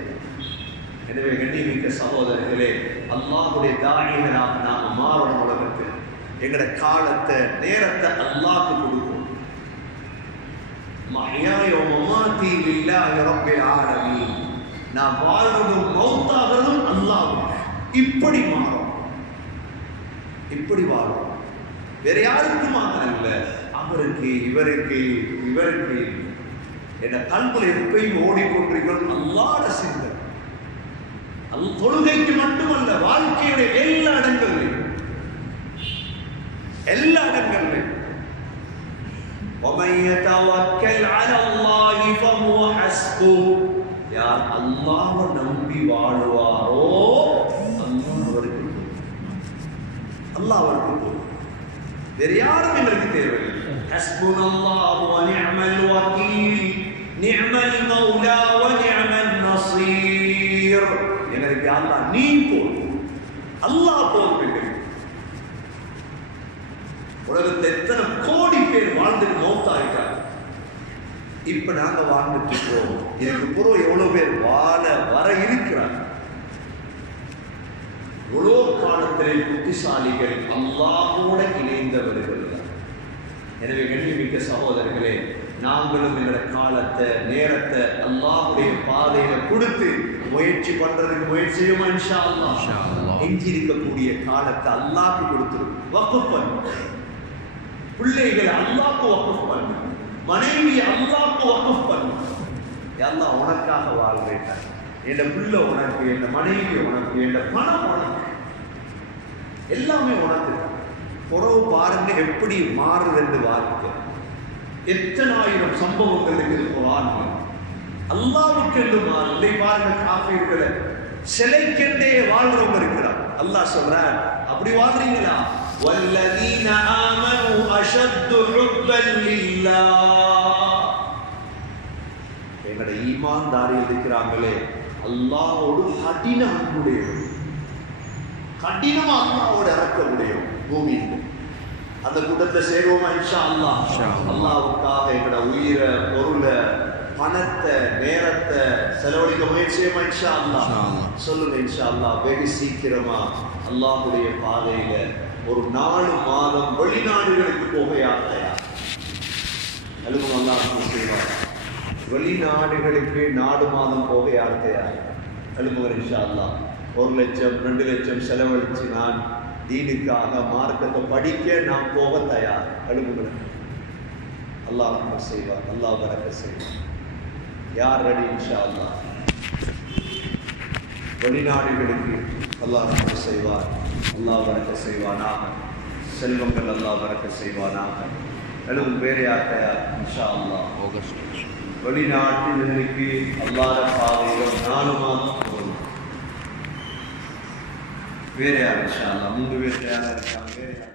எனவே கண்ணியமிக்க சகோதரர்களே, அல்லாஹ்வுடைய தாயிகளாக நாம் மாறணும். உலகத்தில் எங்கட காலத்தை, நேரத்தை அல்லாஹ்க்கு கொடுக்கும். மஹ்யாய வ மமாத்தி லில்லாஹி ரப்பில் ஆலமீன். நான் வாழ்வதும் மௌத்தாகிறதும் அல்லாஹ்வுக்கு. இப்படி மாறும், இப்படி வாழும். வேற யாருக்குமாக அல்ல, அவருக்கு, இவருக்கு, இவருக்கு. என்ற கல்வில எப்பயும் ஓடிக்கொண்டிருக்கிறது அல்லாஹ்வுடைய சிந்தனை. தொழுகைக்கு மட்டுமல்ல, வாழ்க்கையுடைய எல்லா இடங்களிலும், எல்லா இடங்களிலும். وَمَن يَتَوَكَّلْ عَلَى اللَّهِ فَهُوَ حَسْبُهُ. யார் அல்லாஹ்வை நம்பி வாழ்வாரோ அல்லாஹ் அவருக்கு, அல்லாஹ் அவருக்கு. வேற யாரும் எங்களுக்கு தேவையில்லை. ஹஸ்புனல்லாஹு வ நிஅமல் வகீல், நிஅமல் மௌலா வ நிஅமன் நஸீர். எனக்கு அல்லாஹ் நீ போதும், அல்லாஹ் போதும். உலகத்தில் எத்தனை கோடி பேர் வாழ்ந்துட்டு மௌத்தாயிட்டாங்க. இப்ப நாங்க வாழ்ந்துட்டு இருக்கோம். எனக்கு புறம் எவ்வளவு பேர் வாழ வர இருக்கிறாங்க. இவ்வளோ காலத்திலே புத்திசாலிகள் அல்லாஹ்வோட இணைந்தவர்கள். எனவே கண்ணியமிக்க சகோதரர்களே, நாங்களும் எங்களோட காலத்தை நேரத்தை அல்லாஹ்வுடைய பாதையில கொடுத்து முயற்சி பண்றதுக்கு முயற்சி செய்வோமா? இன்ஷா அல்லாஹ். எஞ்சி இருக்கக்கூடிய காலத்தை அல்லாஹ்க்கு கொடுத்துரும். வக்ஃப் பண்ணு. பிள்ளைகளை அல்லாஹ்க்கு வக்ஃப் பண்ணு. மனைவி அல்லாஹ்க்கு வக்ஃப் பண்ணு. அல்லாஹ் உனக்காக வாழ்றேன். என் பிள்ளை உனக்கு, என் மனைவி உனக்கு, என் பணம் உனக்கு, எல்லாமே உனக்கு. புறவு பாருங்க எப்படி மாறுது வாழ்க்கை. எத்தனை ஆயிரம் சம்பவங்கள் இருக்குது வாழ்க்கை. அல்லாஹ்வுக்கு என்று மாறுதை பாருங்க. காஃபிர்களை சிலைக்கெண்டே வாழ்றவங்க இருக்கிறார். அல்லாஹ் சொல்றார், அப்படி வாழ்றீங்களா? வல்லதீன ஆமனு அஷத்து ஹுப்பன் லில்லாஹ். எங்கட ஈமான்தாரி இருக்கிறாங்களே அல்லாஹ்வோடு கடின அன்புடையவர், கடினமா அல்லாஹ்வோடு இறக்க முடியும் பூமியில். அந்த கூட்டத்தை சேருவோமா? இன்ஷா அல்லாஹ். அல்லாஹ்வுக்காக எங்கட உயிரை, பொருளை, பணத்தை, நேரத்தை செலவழிக்க முயற்சியுமா? இன்ஷா அல்லாஹ். சொல்லுங்க இன்ஷா அல்லாஹ். வெகு சீக்கிரமா அல்லாஹ்வுடைய பாதையில ஒரு 4 மாதம் வெளிநாடுகளுக்கு போக யாத்திரையா அலுவலம் அல்லாஹ் செய்வார். வெளிநாடுகளுக்கு 4 மாதம் போக யாத்திரையா அலுவலர் இன்ஷா அல்லாஹ். 1 லட்சம் 2 லட்சம் செலவழிச்சு நான் தீனுக்காக மார்க்கத்தை படிக்க நான் போக தயார். அலுவலர் அல்லாஹ் செய்வார். அல்லாஹ் பரக்கத் செய்வார். யார் ரெடி? இன்ஷா அல்லாஹ். வெளிநாடுகளுக்கு அல்லாஹ் செய்வார். அல்லாஹ் பரக்கத் செய்வானாக. செல்வங்கள் அல்லாஹ் பரக்கத் செய்வானாக. எழுவும் வேறு யார் தயார்? இன்ஷா அல்லாஹ். வெளிநாட்டினருக்கு அல்லாஹ் பாதையில் 4 மாதம் போகும். வேறு யார்? இன்ஷா அல்லாஹ். 3 பேர் தயாராக இருக்காங்க.